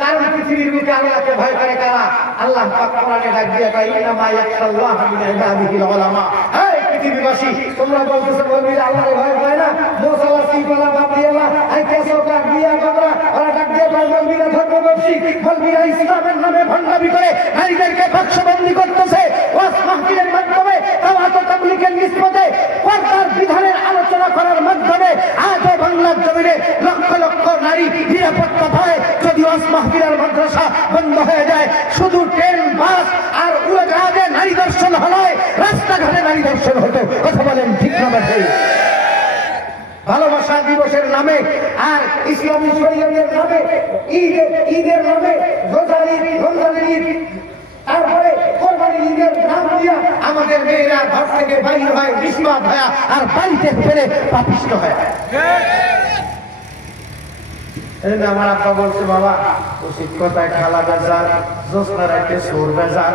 কারণ পৃথিবীর বুকে আল্লাহকে ভয় করে কারা? আল্লাহ পাক কোরআনে ডাক দিয়ে কয় ইন্নামা ইয়াখশাল্লাহ মিন ইবাদিহিল উলামা। এই পৃথিবীবাসী, তোমরা বলতেছো বলবি আল্লাহর ভয় পায় না? মুসা ওয়াসিফালা বাবরিয়াল্লাহ আই কেসো কাট দিয়া বাবরা ওরা ডাক দিয়ে কয় বলবিরা ধর্মবর্ষী, বলবিরা ইসলামের নামে ভণ্ডামি করে নারীদেরকে বাক্সবন্দী করতেছে। ওয়াজ মাহফিলের মাধ্যমে, দাওয়াত তাবলীগের নিসবতে পর্দার বিধানের আলোচনা করার মাধ্যমে আজও বাংলার জমিনে লক্ষ লক্ষ নারী নিরাপত্তা পায়। যদি ওয়াজ মাহফিল আর মাদ্রাসা বন্ধ হয়ে যায়, শুধু ট্রেন, বাস আর উড়োজাহাজে নারী দর্শন হয়, রাস্তাঘাটে নারী দর্শন হতো। কথা বলেন ঠিক না বেঠিক? ভালোবাসা দিবসের নামে আর ইসলামী শরীয়তের নামে, ঈদের নামে, রমজানের ঈদ, তারপরে কোরবানির ঈদের নাম দিয়া আমাদের মেয়েরা ঘর থেকে বাইর হয় নিষ্পাপ হয় আর বাড়িতে ফেরে পাপিষ্ট হয়। আমার আব্বা বলছে, বাবা উচিত কথায় খালা বেজার, জোসনা রাখতে সোর বেজার,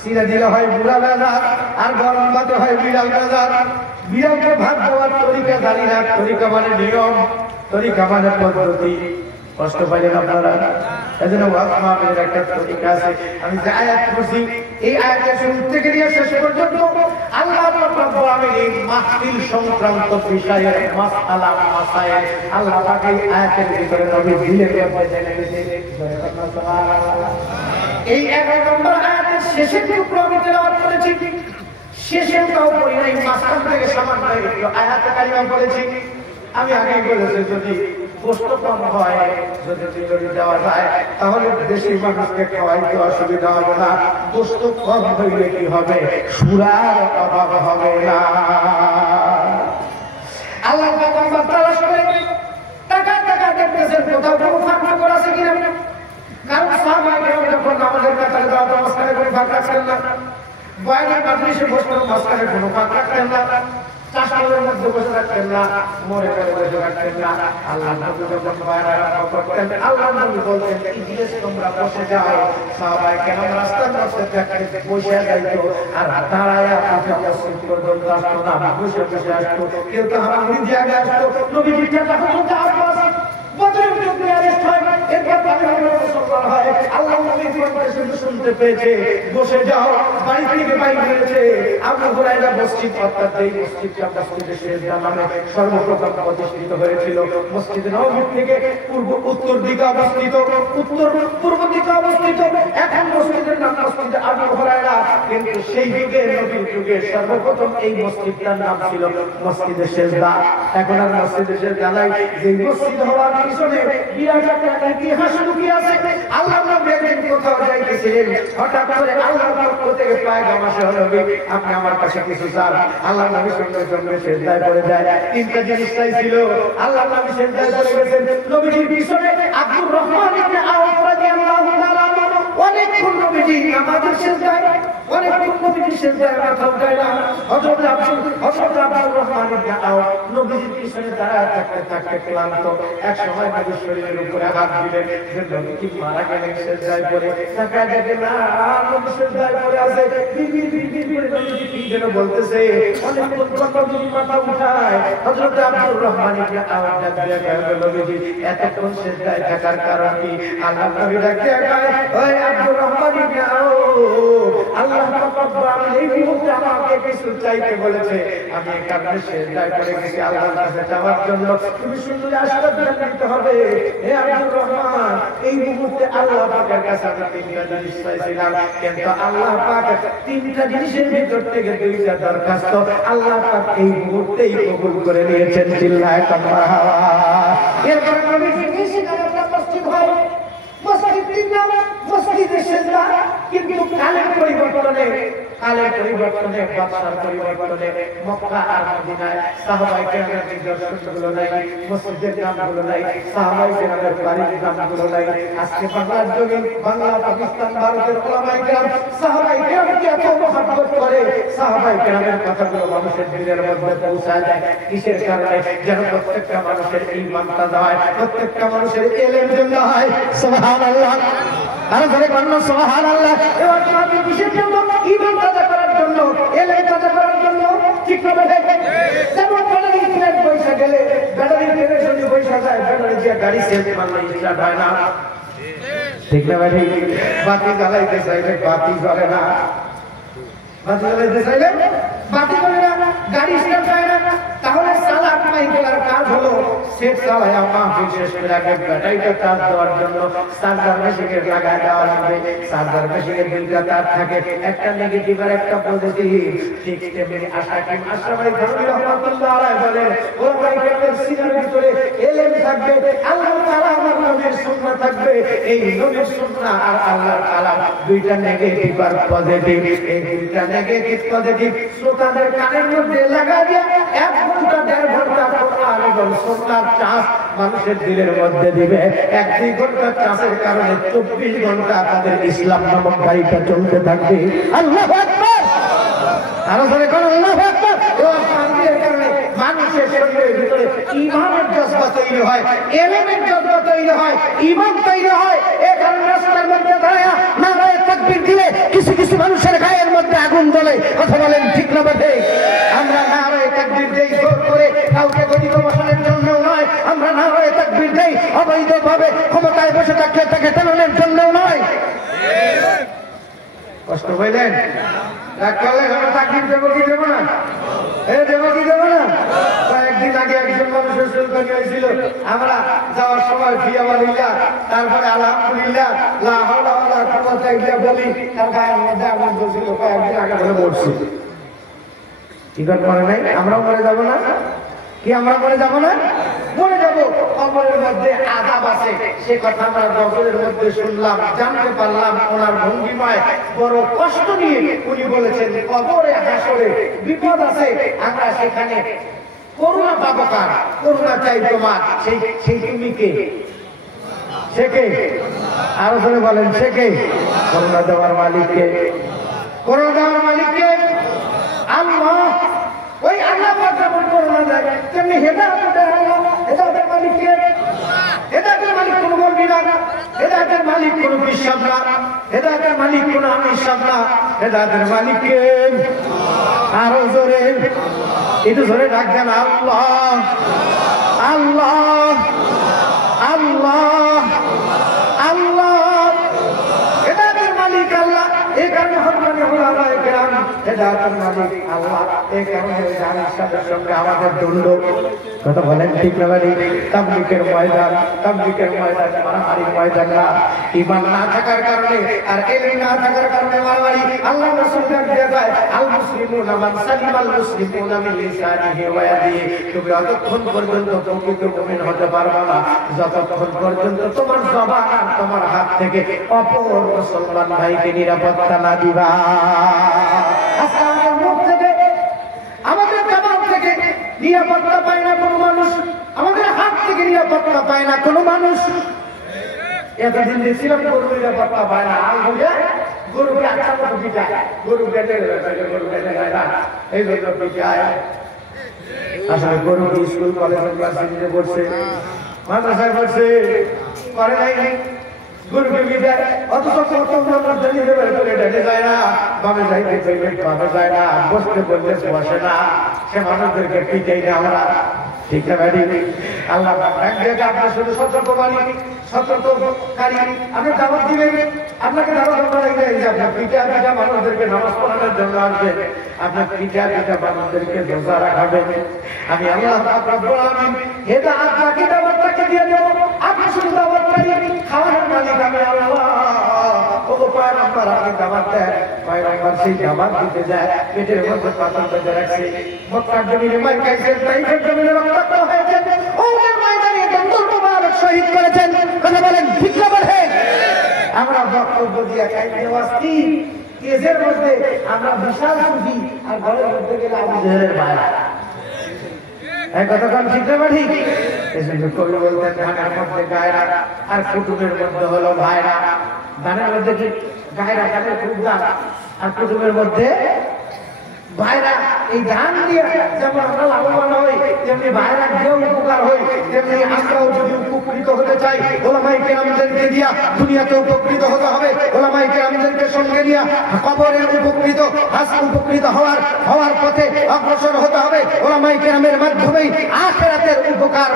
সিরা দিলে হয় বুড়া বেজার, আর গরম ভাতে হয় বিড়াল বেজার। বিড়ালকে ভাত দেওয়ার তরিকা জানি না, তরিকা মানে নিয়ম, তরিকা মানে পদ্ধতি। কষ্ট পাইলেন আপনারা? এই জন্য ওয়াজ মাহফিলের একটা তরিকা আছে। আমি যে আয়াত পড়ছি, এই আয়াতের শুরু থেকে নিয়ে শেষ পর্যন্ত আল্লাহ রাব্বুল আলামিন মাহফিল সংক্রান্ত বিষয়ে মাসআলা মাসায়েল আল্লাহ পাক এই আয়াতের ভিতরে নবী দিলের ব্যাপারে জেনে গেছে। সুবহানাল্লাহ। এই 11 নম্বর আয়াতের শেষের টুকরো আমি তেলাওয়াত করেছি, শেষের তাও পড়ি নাই, মাঝখান থেকে সামান্য একটু আয়াতে কারিমা পড়েছি। আমি আগেই বলেছি, যদি কষ্ট কম হয়, যদি দেওয়া যায়, তাহলে দেশের মানুষকে খাওয়াইতে অসুবিধা হবে না। কষ্ট কম হইলে কি হবে? সুরার অভাব হবে না। আল্লাহ তালাশ করে টাকা দেখতেছেন কোথাও কোনো ফাঁক ফোকর আছে কিনা। কারণ সাহাবায়ে কেরাম যখন আমাদের কাতারে যাওয়ার মাঝখানে কোনো ফাঁক রাখতেন না, বয়ানের মাজলিসে বসলেও মাঝখানে কোনো ফাঁক রাখতেন না, চাষাবাদের মধ্যে বসে রাখতেন না, মোড়ে করে বসে রাখতেন না। আল্লাহ নবী যখন বয়ান আরম্ভ করতেন, আল্লাহ নবী বলতেন, ইজলিস তোমরা বসে যাও। সাহাবায়ে কেরাম রাস্তার মধ্যে বসে যাইতো আর দাঁড়ায়া মসজিদ পর্যন্ত আসতো না, বসে বসে আসতো। কেউ তো আমার নিজে আগে আসতো, নবী বিটা তখন আব্বাস বদরের যুদ্ধে অ্যারেস্ট হয়, এরপর মুসলমান হয়, শুনতে পেয়েছে, বসে যাও, বাড়ি থেকে বাইরে হয়েছে। আবু হুরায়রা মসজিদ, অর্থাৎ এই মসজিদটা মসজিদে সেজদা নামে সর্বপ্রথম প্রতিষ্ঠিত হয়েছিল। মসজিদ নববী থেকে উত্তর দিকে অবস্থিত, পূর্ব দিকে অবস্থিত। এখন মসজিদের নাম মসজিদ আবু হুরায়রা, কিন্তু সেই যুগে নবীর যুগে সর্বপ্রথম এই মসজিদটার নাম ছিল মসজিদে সেজদা। এখন আর মসজিদে সেজদা নাই। যে মসজিদ হওয়ার পিছনে বিরাট একটা ইতিহাস লুকিয়ে আছে। আল্লাহ নবী একদিন কোথাও যাইতেছিলেন, হঠাৎ করে আল্লাহর পক্ষ থেকে পয়গাম আসে, নবী আপনি আমার কাছে কিছু চান। আল্লাহ নবী সঙ্গে সঙ্গে সেজদায় পড়ে যায়। তিনটা জিনিস চাইছিল, আল্লাহ নবী সেজদায় পড়ে গেছেন। নবীজির পিছনে আব্দুর রহমান ইবনে আওফ রাদিয়াল্লাহু তাআলা অনেকক্ষণ নবীজি নামাজের সেজদায়, অনেকক্ষণ নবীজি সেজদায় মাথা উঠায় না। হযরত আব্দুর রহমান ইবনে আওফ নবীজির পিছনে দাঁড়ায় থাকতে থাকতে ক্লান্ত। এক সময় নবীর শরীরের উপরে হাত দিলেন, যে নবী কি মারা গেলেন সেজদায় পড়ে। তাকায় দেখে না, নবী সেজদায় পড়ে আছে। বিড়বিড় করে নবীজি কি যেন বলতেছে। অনেকক্ষণ পর নবী মাথা উঠায়। হযরত আব্দুর রহমান ইবনে আওফ ডাক দিয়ে কয়, নবীজি এতক্ষণ সেজদায় থাকার কারণ কি? আল্লাহ নবী ডাক দিয়ে কয়, ওই আব্দুর রহমান ইবনে আওফ, আল্লাহ পাক এই মুহূর্তে আমাকে কিছু চাইতে বলেছে। আমি এই কারণে সেজদায় পড়ে গেছি আল্লাহর কাছে যাওয়ার জন্য। তুমি শুনলে আশীর্বাদ দিতে হবে। হে আব্দুর রহমান, এই মুহূর্তে আল্লাহ পাকের কাছে আমি তিনটা জিনিস চাইছিলাম, কিন্তু আল্লাহ পাক তিনটা জিনিসের ভিতর থেকে দুইটা দরখাস্ত আল্লাহ পাক এই মুহূর্তেই কবুল করে নিয়েছেন। চিল্লায় আল্লাহ। এরপরে নবীজি এসে একটা মসজিদ হয়, মসজিদের নাম মসজিদে সেজদা। কিন্তু কালের পরিবর্তনে, বাদশার পরিবর্তনে মক্কা আর মদিনায় সাহাবায়ে কেরামের নিদর্শনগুলো নাই, মসজিদের নামগুলো নাই, সাহাবায়ে কেরামের বাড়ির নামগুলো নাই। আজকে বাংলার জমিন, বাংলা, পাকিস্তান, ভারতের উলামায়ে কেরাম সাহাবায়ে কেরামকে এত মহব্বত করে, সাহাবায়ে কেরামের কথাগুলো মানুষের দিলের মধ্যে পৌঁছায় যায়। কিসের কারণে? যেন প্রত্যেকটা মানুষের ঈমান তাজা হয়, প্রত্যেকটা মানুষের ইলম জানা হয়। সুবহানাল্লাহ, আর ধরে বলুন সুবহানাল্লাহ। এবার আমাদের কিসের জন্য? ঈমান তাজা করার জন্য, ইলম তাজা করার জন্য। ঠিক না ভাই? যেমন ব্যাটারি প্লেট পয়সা গেলে, ব্যাটারি প্লেটের জন্য পয়সা যায়, ব্যাটারি যে গাড়ি সেল মারলে স্টার্ট হয় না। ঠিক না ভাই? বাতি জ্বালাইতে চাইলে বাতি জ্বলে না, বাতি জ্বালাইতে চাইলে বাতি জ্বলে না, গাড়ি স্টার্ট হয় না। তাহলে সালাত মাইকেলার কাজ হলো সেট চালায় মাহফিল শেষ করে আগে ব্যাটারিটা চার্জ দেওয়ার জন্য চার্জার মেশিনে লাগায় দেওয়া লাগবে। চার্জার মেশিনে দুইটা তার থাকে, একটা নেগেটিভ আর একটা পজিটিভ। ঠিক তেমনি আশরাফি থানভী রাহমাতুল্লাহ আলাইহি বলেন, ওলামায়ে কেরামের সিনার ভিতরে ইলম থাকবে, আল্লাহ তাআলা আমার নবীর সুন্নাহ থাকবে। এই নবীর সুন্নাহ আর আল্লাহর কালাম দুইটা নেগেটিভ আর পজিটিভ। এই দুইটা নেগেটিভ পজিটিভ শ্রোতাদের কানের মধ্যে লাগায় দিয়ে 1 ঘন্টা 1.5 ঘন্টা কোরআন এবং সুন্নাহর চাষ মানুষের দিলের মধ্যে দিবে। 1-2 ঘন্টা চাষের কারণে 24 ঘন্টা তাদের ইসলাম নামক গাড়িটা চলতে থাকবে। আল্লাহু আকবার, আরো জোরে কোন আল্লাহু আকবার। এর কারণে মানুষের শরীরের ভিতরে ঈমানের জজবা তৈরি হয়, ইলমের জজবা তৈরি হয়, ঈমান তৈরি হয়। এই কারণে রাস্তার মধ্যে দাঁড়ায়া নারায়ে তাকবীর দিলে কিছু কিছু মানুষের গায়ের মধ্যে আগুন জ্বলে। কথা বলেন ঠিক না বটে? আমরা নারায়ে তাকবীর দেই জোর করে, কাউকে গদিতে বসানোর জন্য নয়। আমরা নারায়ে তাকবীর দেই অবৈধভাবে ক্ষমতায় বসে থাকলে তাকে টানানোর জন্য নয়। কষ্ট হইলেন? রাগ করলে আমরা তাকবীর দেবো কি দেবো না? দেবো কি দেবো না? কয়েকদিন আগে একজন মানুষের সুলতানি হয়েছিল, আমরা যাওয়ার সময় ফিয়াওয়ালিল্লাহ, তারপরে আলহামদুলিল্লাহ, লা হাওলা ওয়ালা কুওয়াতা ইল্লা বিল্লাহ, তার গায়ের মধ্যে আগুন জ্বলছিল। কয়েকদিন আগে বলে মরছি। কি কথা মনে নাই? আমরাও মরে যাবো না? কি আমরা মরে যাবো না? মরে যাবো। কবরের মধ্যে আযাব আছে, সে কথা আমরা গজলের মধ্যে শুনলাম, জানতে পারলাম। ওনার ভঙ্গিমায় বড় কষ্ট নিয়ে উনি বলেছেন, কবরে হাসরে বিপদ আছে, আমরা সেখানে করুণা পাবো কার? করুণা চাই তোমার। সেই তুমি কে? সে কে? আরো জোরে বলেন, সে কে? করুণা দেওয়ার মালিক কে? করুণা দেওয়ার মালিক কে? আল্লাহ। ওই আল্লাহ পাক যেমন করুণা দেয়, তেমনি হেদায়েত দেয় আল্লাহ। হেদায়েতের মালিক কে? হেদায়েতের মালিক কোন বলবি না, হেদায়েতের মালিক কোন বিশ্বাস না, হেদায়েতের মালিক কোন আমিষাব না। হেদায়েতের মালিক কে? আরো জোরে, একটু জোরে ডাকবেন, আল্লাহ আল্লাহ আল্লাহ আল্লাহ। হেদায়েতের মালিক আল্লাহ, জাহান্নামের মালিক আল্লাহ। এই কারণে জাহান্নামের সঙ্গে আমাদের দ্বন্দ্ব। কথা বলেন ঠিক না ভাই? তাবলীগের ময়দান মারামারির ময়দান না। ঈমান না থাকার কারণে আর ইলম না থাকার কারণে মারামারি। আল্লাহ রাসূল দেখায় আল মুসলিমুনা মান সালিমাল মুসলিমুনা মিন লিসানিহি ওয়া ইয়াদিহি। তুমি যতক্ষণ পর্যন্ত প্রকৃত মুমিন হতে পারবে না যতক্ষণ পর্যন্ত তোমার জবান আর তোমার হাত থেকে অপর মুসলমান ভাইকে নিরাপত্তা না দিবা। আমাদের মুখ থেকে আমাদের জবান থেকে নিরাপত্তা পায় না কোনো মানুষ, আমাদের হাত থেকে নিরাপত্তা পায় না কোনো মানুষ। এতদিন দেখছিলাম গরু নিরাপত্তা পায় না, আর গরুকে আচ্ছা মতো পিটায়, গরু কেটে যায় না, এই জন্য পিটায়। আসলে গরু স্কুল কলেজ ইউনিভার্সিটিতে পড়ছে, মাদ্রাসায় পড়ছে, করে নাই গরুকে পিটায়। অথচ যায় না, বামে যাইতে বামে যায় না, বসতে বললে বসে না, সে মানুষদেরকে পিটাই না আমরা। ঠিক না ভাই? আল্লাহ আপনার শুধু সতর্কবাণী সতর্ককারী আপনি দাওয়াত দিবেন, আপনাকে দাওয়াত আপনার পিঠা পিঠা মানুষদেরকে নামাজ পড়ানোর জন্য আসবেন, আপনার পিঠা পিঠা মানুষদেরকে রোজা রাখাবেন। আমি আল্লাহ রাব্বুল আলামিন এটা আপনাকে দাওয়াতটাকে দিয়ে দেব, আপনি শুধু দাওয়াতকারী, খাওয়ানোর মালিক আমি আল্লাহ। ও পয়গম্বর আপনি দাওয়াত দেন, পয়গম্বর সেই দাওয়াত দিতে যায়, পেটের মধ্যে পাথর বেঁধে রাখছে, মক্কার জমিনে মার খাইছেন, তাইফের জমিনে রক্তাক্ত হয়েছেন, ওদের ময়দানে দন্তমুবারক শহীদ করেছেন। কথা বলেন ঠিক না বলেন? আমরা বক্তব্য দিয়ে খাইতে আসছি কেসের মধ্যে, আমরা বিশাল সুখী, আর ঘরের মধ্যে গেলে আবু জেহেলের ভাইরা। এই কথাটা ঠিক না ভাই? এজন্য কবি বলতেন ধানের মধ্যে গায়রা আর কুটুবের মধ্যে হলো ভাইরা। ধানের মধ্যে কি গায়রা, ধানের খুব দাম, আর কুটুবের মধ্যে ভাইরা। এই ধান দিয়ে যেমন আমরা লাভবান হই, তেমনি ভাইরা দিয়েও উপকার হই, তেমনি আমরাও যদি উপকৃত হতে চাই ওলামায়ে কেরামদেরকে দিয়া দুনিয়াতে উপকৃত হতে হবে, ওলামায়ে কেরামদেরকে সঙ্গে নিয়ে কবরে উপকৃত হওয়ার পথে অগ্রসর হতে হবে। ওলামায়ে কেরামের মাধ্যমেই আখিরাতের উপকার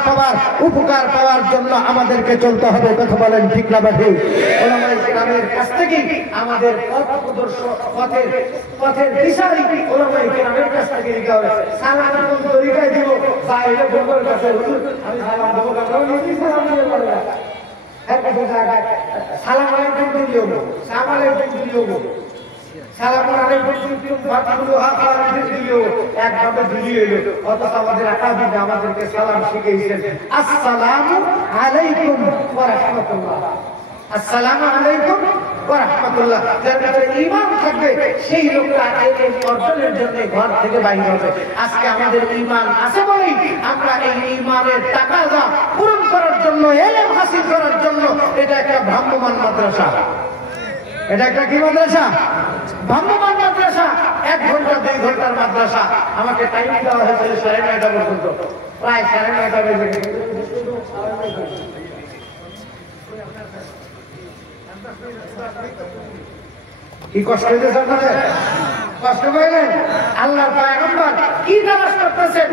পাওয়ার জন্য আমাদেরকে চলতে হবে। কথা বলেন ঠিক না ঠিক? ওলামায়ে কেরামের কাছ থেকে আমাদের পথ প্রদর্শক পথের দিশারি ওলামায়ে কেরামের কাছ থেকে নিতে হবে। সালাম কোন তরিকায় দিব, বাইরে বন্ধুর কাছে হুজুর আমি সালাম দেবো, সালাম দিয়ে বলবে সালাম আলাইকুম দিও, সালাম আলাইকুম দিও, সালাম আলাইকুম বাকিগুলো দিও, একভাবে দিলিয়ে এলো। অথচ আমাদের আকাবিদ আমাদেরকে সালাম শিখিয়েছেন, আসসালামু আলাইকুম ওয়া রাহমাতুল্লাহ, আসসালামু আলাইকুম ওয়া রাহমাতুল্লাহ। যার কাছে ঈমান থাকবে সেই লোকটা ইলম অর্জনের জন্য ঘর থেকে বাইরে হবে। আজকে আমাদের ঈমান আছে বলেই আমরা এই ঈমানের তাকাজা পূরণ করার জন্য, ইলম হাসিল করার জন্য, এটা একটা ভ্রাম্যমাণ মাদ্রাসা। এটা একটা কি মাদ্রাসা? ভ্রাম্যমাণ মাদ্রাসা। 1 ঘন্টা 2 ঘন্টার মাদ্রাসা। আমাকে টাইম দেওয়া হয়েছিল 9:30 পর্যন্ত, প্রায় 9:30 বেজে গেছে। কি কষ্ট হয়েছে আপনাদের? কষ্ট পাইলেন? আল্লাহর পয়গম্বর কি নামাজ করতেছেন?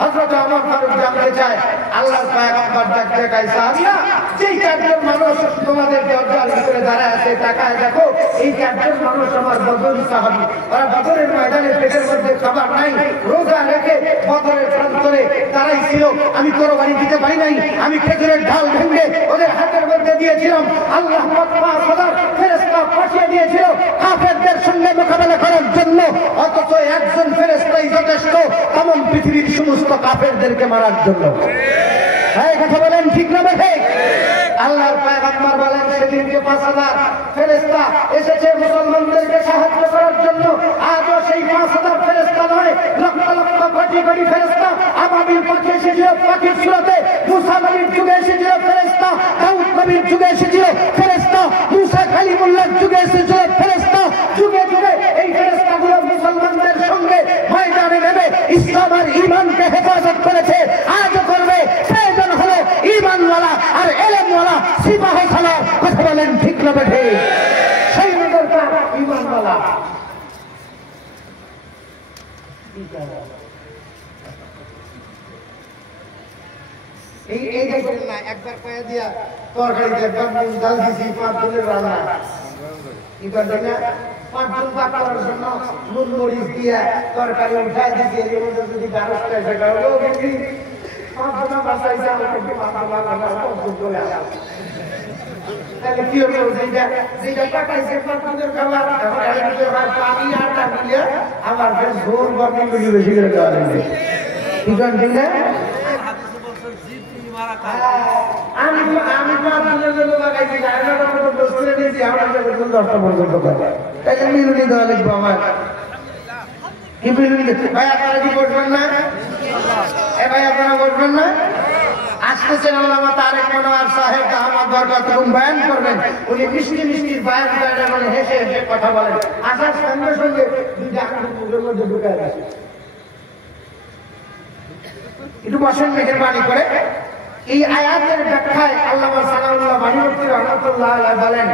হযরত ওমর ফারুক জানতে চায়, আল্লাহর পয়গম্বর ডাকতে কয়, সাহাবীরা যেই 4জন মানুষ তোমাদের দরজার ভিতরে দাঁড়ায় আছে তাকায় দেখো, এই 4জন মানুষ আমার বদরি সাহাবী। ওরা বদরের ময়দানে পেটের মধ্যে খাবার নাই, রোজা রেখে বদরের প্রান্তরে দাঁড়াই ছিল। আমি তরবারি দিতে পারি নাই, আমি খেজুরের ঢাল ভেঙে ওদের হাতের মধ্যে দিয়েছিলাম। আল্লাহ 5,000 ফেরেশতা পাঠিয়ে দিয়েছিল কাফেরদের সঙ্গে মোকাবেলা করার জন্য, অথচ একজন ফেরেশতাই যথেষ্ট তমাম পৃথিবীর সমস্ত কাফেরদেরকে মারার জন্য। এই কথা বলেন ঠিক না বেঠিক? আল্লাহর পয়গম্বর বলেন সেদিনকে 5,000 ফেরেশতা এসেছে মুসলমানদেরকে সাহায্য করার জন্য। আজও সেই 5,000 ফেরেশতা নয়, লক্ষ লক্ষ কোটি কোটি ফেরেশতা। আবাবিল পাখি এসেছিল পাখির সুরতে, মুসা নবীর যুগে এসেছিল ফেরেশতা, দাউদ নবীর যুগে এসেছিল ফেরেশতা, মুসা কালিমুল্লাহর যুগে এসেছিল ফেরেশতা। যুগে যুগে এই ফেরেশতাগুলো মুসলমানদের সঙ্গে ময়দানে নেমে ইসলাম আর ঈমানকে হেফাজত করেছে, আজও করবে। প্রয়োজন হলো ঈমানওয়ালা আর ইলমওয়ালা সিপাহ সালার। কথা বলেন ঠিক না বেঠিক? সেই দরকার ঈমানওয়ালা। এই দেখবেন না, একবার পায়া দিয়া তরকারিতে একবার ডাল দিছি, 5 দিনের রান্না কি করবে না পাঁচজন পাক করার জন্য নুন মরিচ দিয়ে তরকারি উঠাই দিতে এর মধ্যে যদি 12টা টাকা হলো বিক্রি পাঁচজন বাসাইছে আমাকে পাঁচজন করে আসে তাহলে কি হলো যেটা টাকাইছে পাঁচজনের খাবার এখন এর মধ্যে পানি আর না দিলে আবার ফের জোর গরম করে বেশি করে দেওয়া লাগবে কি করেন ঠিক না আমি পাঁচজনের জন্য লাগাইছি বসতে নিয়েছি আমরা 10টা পর্যন্ত তাহলে মিলুনি দেওয়া লিখবো আমার কি মিলুনি ভাই আপনারা কি বসবেন না ভাই আপনারা বসবেন না আসতেছেন আল্লামা তারেক মনোয়ার সাহেব আহমদ বরকতুম বয়ান করবেন উনি মিষ্টি মিষ্টি বয়ান করেন মানে হেসে হেসে কথা বলেন আসার সঙ্গে সঙ্গে দুইটা আঙ্গুল মুখের মধ্যে ঢুকে গেছে একটু বসেন মেহেরবানি করে এই আয়াতের ব্যাখ্যায় আল্লামা সানাউল্লাহ মানিমুদ্দিন রাহমাতুল্লাহ আলাইহি বলেন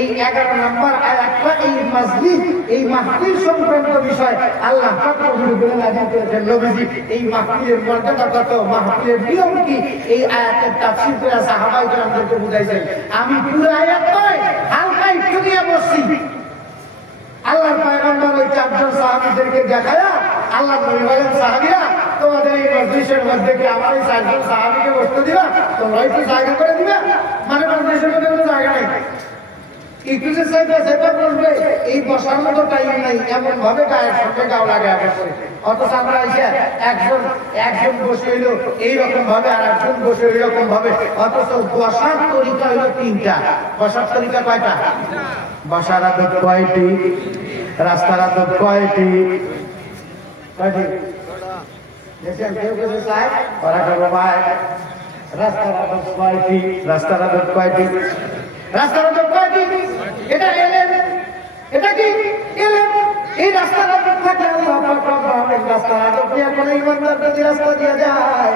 এই 11 নম্বর আয়াতটা এই মসজিদ এই মাহফিল সংক্রান্ত বিষয় আল্লাহ পাক রব্বুল নাযিল করেছেন নবীজি এই মাহফিলের মর্যাদা কত মাহফিলের নিয়ম কি এই আয়াতের তাফসীর করে সাহাবায়ে কেরামদেরকে বুঝাইছেন আমি পুরো আয়াত নয় হালকা একটু নিয়ে বসছি আল্লাহর পয়গম্বর ওই চারজন সাহাবীদেরকে দেখায়া আল্লাহ নবী বলেন সাহাবীরা তোমাদের এই মজলিসের মধ্যে কি আমার এই চারজন সাহাবীকে বসতে দিবা তোমরা একটু জায়গা করে দিবা মানে মজলিসের মধ্যে কোনো জায়গা নেই একটু যে সেটা বসবে এই বসার মতো টাইম নেই এমন ভাবে গায়ের সঙ্গে গাও লাগে অথচ আমরা এসে একজন বসে হইলো এইরকম ভাবে আর একজন বসে এইরকম ভাবে অথচ বসার তরিকা হইলো 3টা বসার তরিকা কয়টা বসার আদব কয়টি রাস্তার আদব কয়টি রাস্তার আদব কয়টি এটা এলেন এটা কি এলেন এই রাস্তার আদব থাকলে আল্লাহ রাস্তার আদব দিয়ে কোনো ইমানদার যদি রাস্তা দিয়ে যায়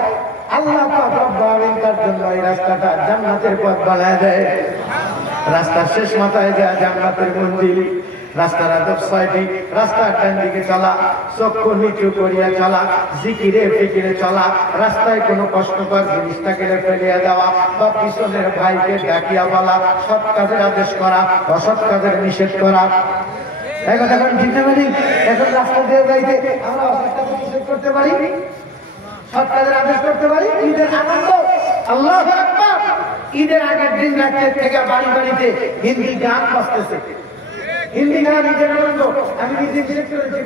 আল্লাহ পাক রব্বুল আলামিন তার জন্য এই রাস্তাটা জান্নাতের পথ বানায় দেয় রাস্তার শেষ মাথায় যায় জান্নাতের মঞ্জিল রাস্তার আদব 6টি রাস্তার ডান দিকে চলা চক্ষু নিচু করিয়া চলা জিকিরে ফিকিরে চলা রাস্তায় কোনো কষ্টকর জিনিসটাকে ফেলিয়া দেওয়া বা পিছনের ভাইকে ডাকিয়া বলা সৎ কাজের আদেশ করা অসৎ কাজের নিষেধ করা এখন ঠিক না মানে এখন রাস্তা দিয়ে যাইতে আমরা অসৎ কাজের নিষেধ করতে পারি সৎ কাজের আদেশ করতে পারি ঈদের আনন্দ আল্লাহু আকবার ঈদের আগের দিন রাতের থেকে বাড়ি বাড়িতে হিন্দি গান বাজতেছে হিন্দি গান ঈদের আনন্দ আমি নিজে সিলেক্ট করেছি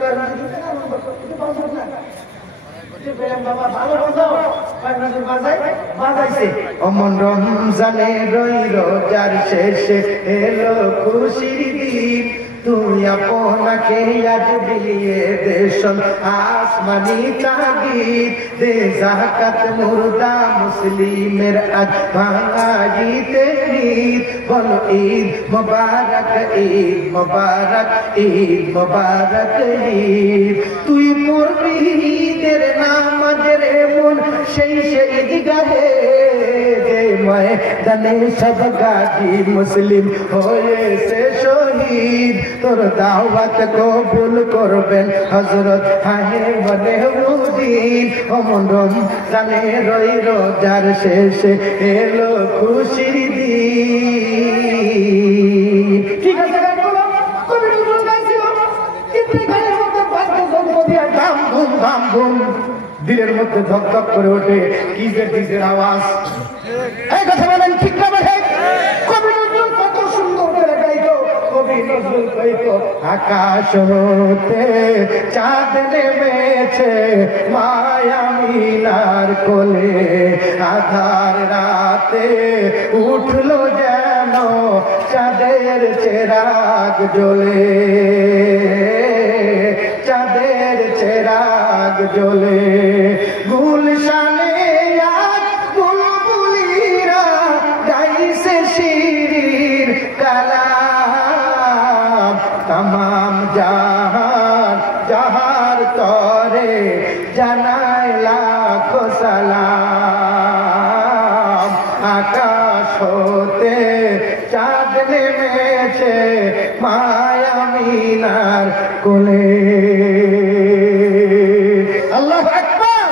অমন রমজানে রই রোজার শেষে এলো খুশির দিন তুই আপনাকে আজ বিলিয়ে দেশন আসমানি তাগিদ দে যাকাত মুর্দা মুসলিমের আজ ভাঙাইতে ঈদ বলো ঈদ মোবারক ঈদ মোবারক ঈদ মোবারক ঈদ তুই পড়বি ঈদের নামাজের এমন সেই ঈদগাহে যে ময়দানে সব গাজী মুসলিম হয়েছে শহীদ তোর দাওয়াত কবুল করবেন হযরত হাইবনে মুদিন অমন রমজানে রই রোজার শেষে এলো খুশির দিন ঠিক আছে বলো কবি নজরুল গাইছিল কিন্তু গানের মধ্যে বাদ্যযন্ত্র দিয়ে ধাম ধুম ধাম ধুম দিলের মধ্যে ধক ধক করে ওঠে কি যে ডিজের আওয়াজ এই কথা বলেন ঠিক না বলে কবি নজরুল কত সুন্দর করে গাইতো কবি নজরুল গাইতো আকাশ হতে চাঁদ নেমেছে মায়া মিনার কোলে আধার রাতে উঠলো যেন চাঁদের চেরাগ জ্বলে চাঁদের চেরাগ জ্বলে গুলশানে আজ বুলবুলিরা গাইছে শিরির কালাম तमाम জাহান জাহার তরে জানায় লাখো সালাম আকাশ হতে চাঁদ নেমেছে মায়া মিনার কোলে আল্লাহু আকবার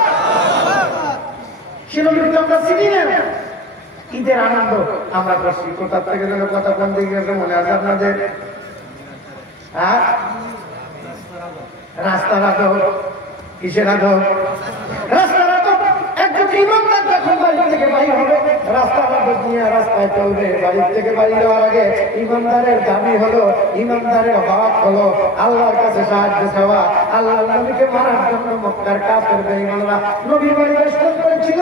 শিরোমণি আমরা চিনি না ঈদের আনন্দ আমরা করছি। কোথা থেকে যেন কথা কোন দিকে গেছে মনে আছে আপনাদের? হ্যাঁ, রাস্তার আদব, কিসের আদব? রাস্তার আদব। একজন ইমানদার যখন বাড়ি থেকে বাইর হবে, রাস্তার আদব নিয়ে রাস্তায় চলবে। বাড়ির থেকে বাইরে যাওয়ার আগে ইমানদারের দাবি হলো, ইমানদারের হক হলো আল্লাহর কাছে সাহায্য চাওয়া। আল্লাহর নবীকে মারার জন্য মক্কার কাফের বেঈমানরা নবীর বাড়ি বেষ্টন করেছিল।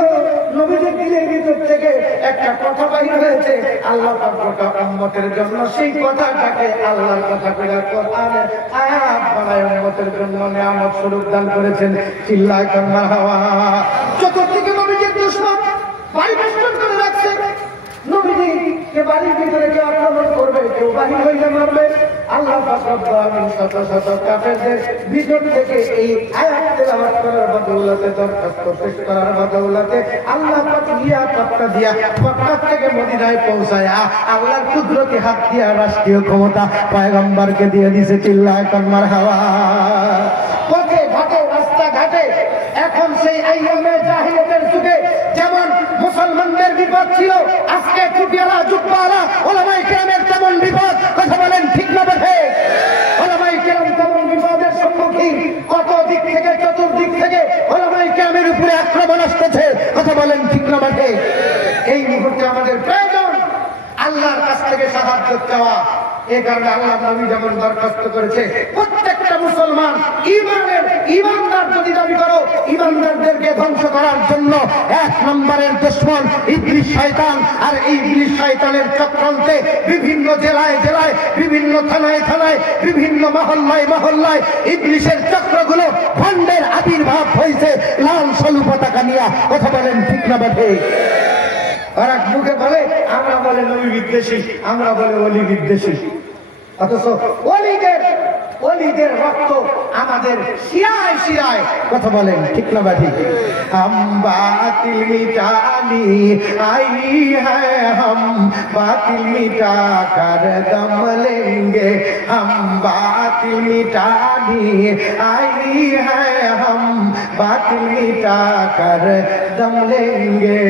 নবীদের দিলের ভিতর থেকে একটা কথা বাইর হয়েছে আল্লাহ পাক গোটা উম্মতের জন্য, সেই কথাটাকে আল্লাহর কথা করে কোরআনের আয়াত বানায় উম্মতের জন্য নিয়ামত স্বরূপ দান করেছেন। চিল্লায় কান্না হাওয়া। চতুর্দিকে নবীজির দুশমন বাড়ি বেষ্টন করে রাখছে। নবীজিকে বাড়ির ভিতরে কেউ আক্রমণ করবে, কেউ বাহির হইলে মারবে। আল্লাহ পাক রব্বুল আলামিন শত শত কাফেরদের ভিতর থেকে এই আয়াত তেলাওয়াত করার বদৌলতে, দরখাস্ত পেশ করার বদৌলতে আল্লাহ পাক নিয়ামতটা দিয়া মক্কা থেকে মদিনায় পৌঁছায়া আল্লাহর কুদরতি হাত দিয়া রাষ্ট্রীয় ক্ষমতা পয়গম্বরকে দিয়ে দিয়েছে। চিল্লায় কান্নার হাওয়া। পথে ঘাটে রাস্তাঘাটে এখন সেই আইয়ামে জাহিলিয়াতের যুগে যেমন মুসলমানদের বিপদ ছিল, আজকে টুপিওয়ালা জুব্বাওয়ালা ওলামায়ে কেরামের তেমন বিপদ। কথা বলেন ঠিক না বেঠে? ওলামায়ে কেরাম তেমন বিপদের সম্মুখীন। কত দিক থেকে, চতুর্দিক থেকে ওলামায়ে কেরামের উপরে আক্রমণ আসতেছে। কথা বলেন ঠিক না বেঠে? এই মুহূর্তে আমাদের প্রয়োজন আল্লাহর কাছ থেকে সাহায্য চাওয়া। এই কারণে আল্লাহ নবী যেমন দরখাস্ত করেছে, প্রত্যেকটা মুসলমান ইমানদার যদি দাবি করো, ইমানদারদেরকে ধ্বংস করার জন্য এক নম্বরের দুশমন ইবলিস শয়তান। আর এই ইবলিস শয়তানের চক্রান্তে বিভিন্ন জেলায় জেলায়, বিভিন্ন থানায় থানায়, বিভিন্ন মহল্লায় মহল্লায় ইবলিসের চক্রগুলো ভণ্ডের আবির্ভাব হয়েছে লাল সলু পতাকা নিয়ে। কথা বলেন ঠিক না বাঠে? আর এক মুখে বলে আমরা বলে নবী বিদ্বেষী, আমরা বলে অলি বিদ্বেষী। অথচ অলিদের রক্ত আমাদের শিরায় শিরায়। কথা বলেন ঠিক না বাঠি? হাম বাতিল মিটানি আই হ্যায়, হাম বাতিল মিটা কর দম লেঙ্গে। হাম বাতিল মিটানি আই হ্যায়, হাম বাতিল মিটা কর দম লেঙ্গে।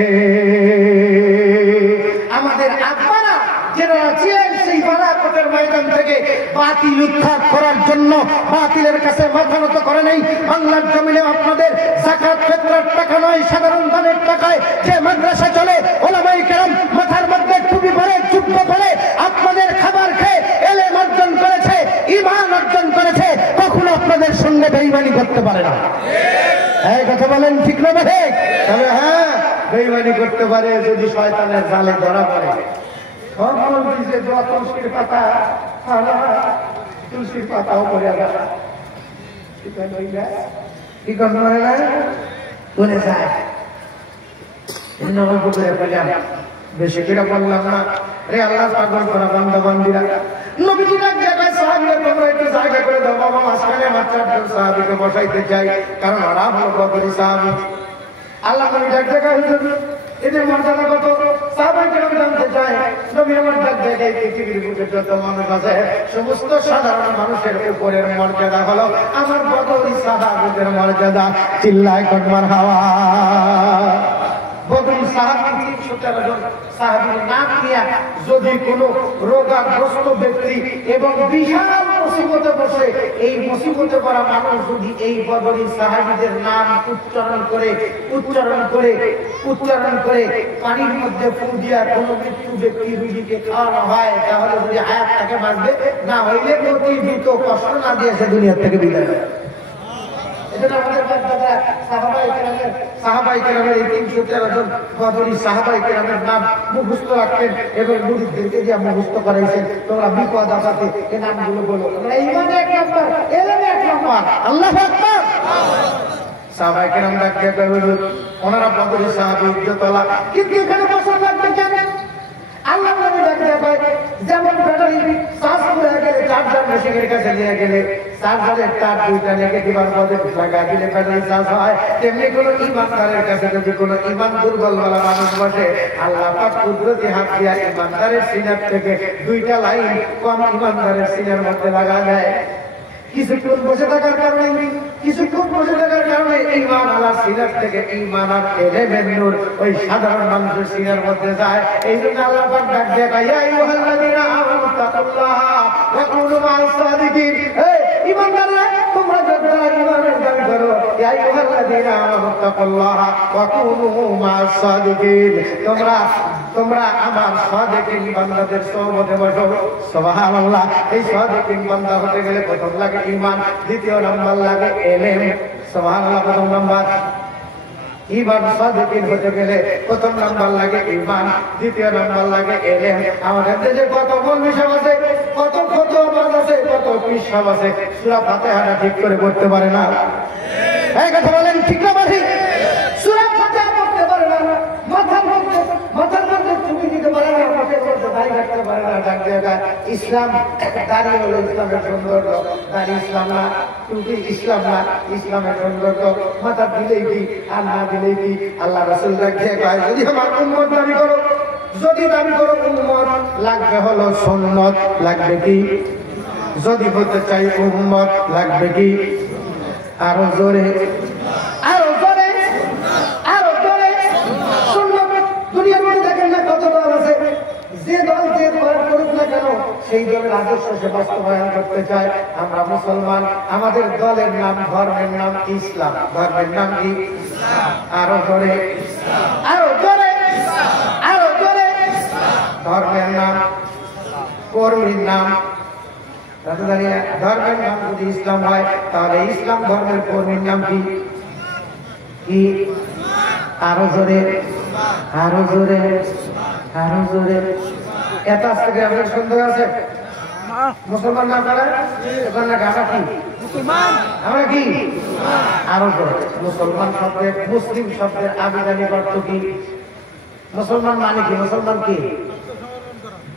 আমাদের আব্বারা যারা ছিলেন সেই বালাকতের ময়দান থেকে বাতিল উদ্ধার করার জন্য বাতিলের কাছে মাথা নত করে নেই। বাংলার জমিনে আপনাদের যাকাত ফিতরার টাকা নয়, সাধারণ দানের টাকায় যে মাদ্রাসা চলে, ওলামায়ে কেরাম মাথার মধ্যে টুপি পরে, জুব্বা পরে আপনাদের খাবার খেয়ে এলেম অর্জন করেছে, ঈমান অর্জন করেছে। কখনো আপনাদের সঙ্গে বেঈমানি করতে পারে না। এই কথা বলেন ঠিক না ভাই? তবে হ্যাঁ, বেঈমানি করতে পারে যদি শয়তানের জালে ধরা পড়ে। তুলসীর পাতা, তুলসীর পাতাও পড়ে গেল, কি করতে পারে না, বলে যায়। বেশি করে বললাম না রে, আল্লাহ পাগল করা বান্দা বান্দিরা। নবীজির এক জায়গায় সাহাবীরা তোমরা একটু জায়গা করে দাও বাবা, মাঝখানে আমার চারজন সাহাবীকে বসাইতে চাই, কারণ ওরা হলো বদরি সাহাবী। আল্লাহ নবী এক জায়গায় হুজুর এদের মর্যাদা কত সাহাবায়ে কেরাম জানতে চায়। নবী আমার জায়গায় পৃথিবীর বুকে যত মানুষ আছে সমস্ত সাধারণ মানুষের উপরের মর্যাদা হলো আমার বদরি সাহাবীদের মর্যাদা। চিল্লায় কটমার হাওয়া। বদরি সাহাবী ৩১৩ জন সাহাবীর নাম নিয়ে যদি কোনো রোগাগ্রস্ত ব্যক্তি এবং বিশাল মুসিবতে বসে, এই মুসিবতে পড়া মানুষ যদি এই বদরি সাহাবীদের নাম উচ্চারণ করে পানির মধ্যে ফু দিয়া কোনো মৃত্যু ব্যক্তি রুগীকে খাওয়ানো হয়, তাহলে যদি হায়াত তাকে বাঁচবে, না হইলে অতি দ্রুত কষ্ট না দিয়ে সে দুনিয়ার থেকে বিদায় হয়। আমাদের সাহাবায়ে কেরামের এই ৩১৩ জন বদরি সাহাবায়ে কেরামের নাম মুখস্থ রাখতেন এবং মুরিদদেরকে দিয়ে মুখস্থ করাইছেন। তোমরা বিপদ আপাতে এই নামগুলো বলো। ঈমানে ১ নম্বর, ইলমে ১ নম্বর। আল্লাহু আকবার। সাহাবায়ে কেরাম ডাকিয়ে কইল ওনারা বদরি সাহাবী ইজ্জতওয়ালা, কিন্তু এখানে বসা লাগবে কেন? আল্লাহ নবী ডাকিয়ে কয় যেমন ব্যাটারি চার্জ করে গেলে চার্জার মেশিনের কাছে নিয়ে গেলে চার্জারের তার দুইটা নেগেটিভ আর পজিটিভ লাগা দিলে ব্যাটারি চার্জ হয়, তেমনি কোনো ইমানদারের কাছে যদি কোনো ইমান দুর্বলওয়ালা মানুষ বসে, আল্লাহ পাক কুদরতি হাত দিয়া ইমানদারের সিনার থেকে দুইটা লাইন কম ইমানদারের সিনার মধ্যে লাগা দেয়। কিছুক্ষণ বসে থাকার কারণে ঈমান আল্লাহ সিনার থেকে ঈমান আর এলেমের নূর ওই সাধারণ মানুষের সিনার মধ্যে যায়। এই জন্য আল্লাহ পাক ডাক দিয়ে কয়, ইয়া আইয়ুহাল্লাযীনা আমানু তাকুল্লাহ ওয়া কুনু মা'আস সাদিকিন। এই ঈমানদাররা, তোমরা যারা ঈমানের দাবি করো, ইয়া আইয়ুহাল্লাযীনা আমানু তাকুল্লাহ ওয়া কুনু মা'আস সাদিকিন, তোমরা আমার সাদিকিন বান্দাদের সহবতে বসো। সুবহানাল্লাহ। এই সাদিকিন বান্দা হতে গেলে প্রথম লাগে ঈমান, দ্বিতীয় নাম্বার লাগে ইলম। সুবহানাল্লাহ। প্রথম নাম্বার ঈমান, সাদিকিন হতে গেলে প্রথম নাম্বার লাগে ঈমান, দ্বিতীয় নাম্বার লাগে ইলম। আমাদের দেশে কত মৌলভী সাহেব আছে, কত ফতোয়াবাজ আছে, কত পীর সাহেব আছে, সূরা ফাতিহাটা ঠিক করে পড়তে পারে না। এই কথা বলেন ঠিক না ঠিক? সূরা ফাতিহা পড়তে পারে না, মাথার মধ্যে চুপি দিতে পারে না, মাথার মধ্যে দাড়ি রাখতে পারে না। ডাক দিয়ে ইসলাম, দাড়ি হলো ইসলামের সৌন্দর্য, দাড়ি ইসলাম না, টুপি ইসলাম না, ইসলামের সৌন্দর্য। মাথা দিলেই কি আর না দিলেই কি? আল্লাহ রাসূল ডাক দিয়ে কয়, যদি আমার উম্মত দাবি করো, উম্মত, লাগবে হলো সুন্নত, লাগবে কি? যদি বলতে চাই উম্মত, লাগবে কি? আরো জোরে, আরো জোরে, আরো জোরে সুন্নত। দুনিয়ার মধ্যে দেখেন না কত দল আছে, যে দল যে দল করুক না কেন সেই দলের আদর্শ সে বাস্তবায়ন করতে চায়। আমরা মুসলমান, আমাদের দলের নাম, ধর্মের নাম ইসলাম। ধর্মের নাম কি? আরো জোরে, আরো জোরে, আরো জোরে। ধর্মের নাম, কর্মীর নাম। ধর্মের নাম যদি ইসলাম হয়, তাহলে ইসলাম ধর্মের কর্মীর নাম কি? কি? আরো জোরে, আরো জোরে, আরো জোরে। এত আসতে কি আপনার সন্দেহ আছে? মুসলমান নাম বলে আমরা কি? আমরা কি? আরো জোরে। মুসলমান শব্দের, মুসলিম শব্দের আবিধানিক অর্থ কি? মুসলমান মানে কি? মুসলমান কি?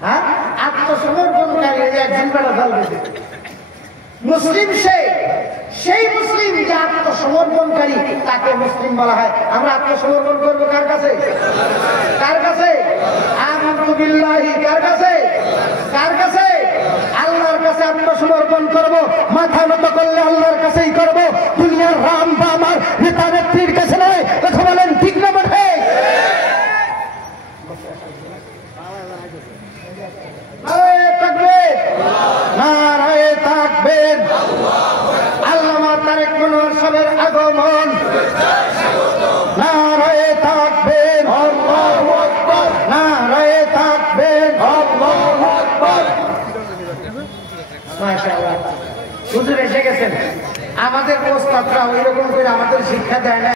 হ্যাঁ, আত্মসমর্পণকারী। একজন বেড়া ফেল দিতে মুসলিম, সেই মুসলিম যে আত্মসমর্পণকারী, তাকে মুসলিম বলা হয়। আমরা আত্মসমর্পণ করবো কার কাছে? কার কাছে? আমানতু বিল্লাহি। কার কাছে? কার কাছে? আল্লাহর কাছে আত্মসমর্পণ করব। মাথা নত করলে আল্লাহর কাছেই করব, দুনিয়ার রাম বা আমার নেতা নেত্রীর কাছে নয়। কথা বলেন ঠিক না বটে? নারায়ে তাকবীর। আল্লামা তারেক মনোয়ার সাহেবের আগমন। নারায়ে তাকবীর, আল্লাহু আকবার। নারায়ে তাকবীর, আল্লাহু আকবার। মাশাআল্লাহ। হুজুর এসে গেছেন। আমাদের ওস্তাদরা ওইরকম করে আমাদের শিক্ষা দেয় না।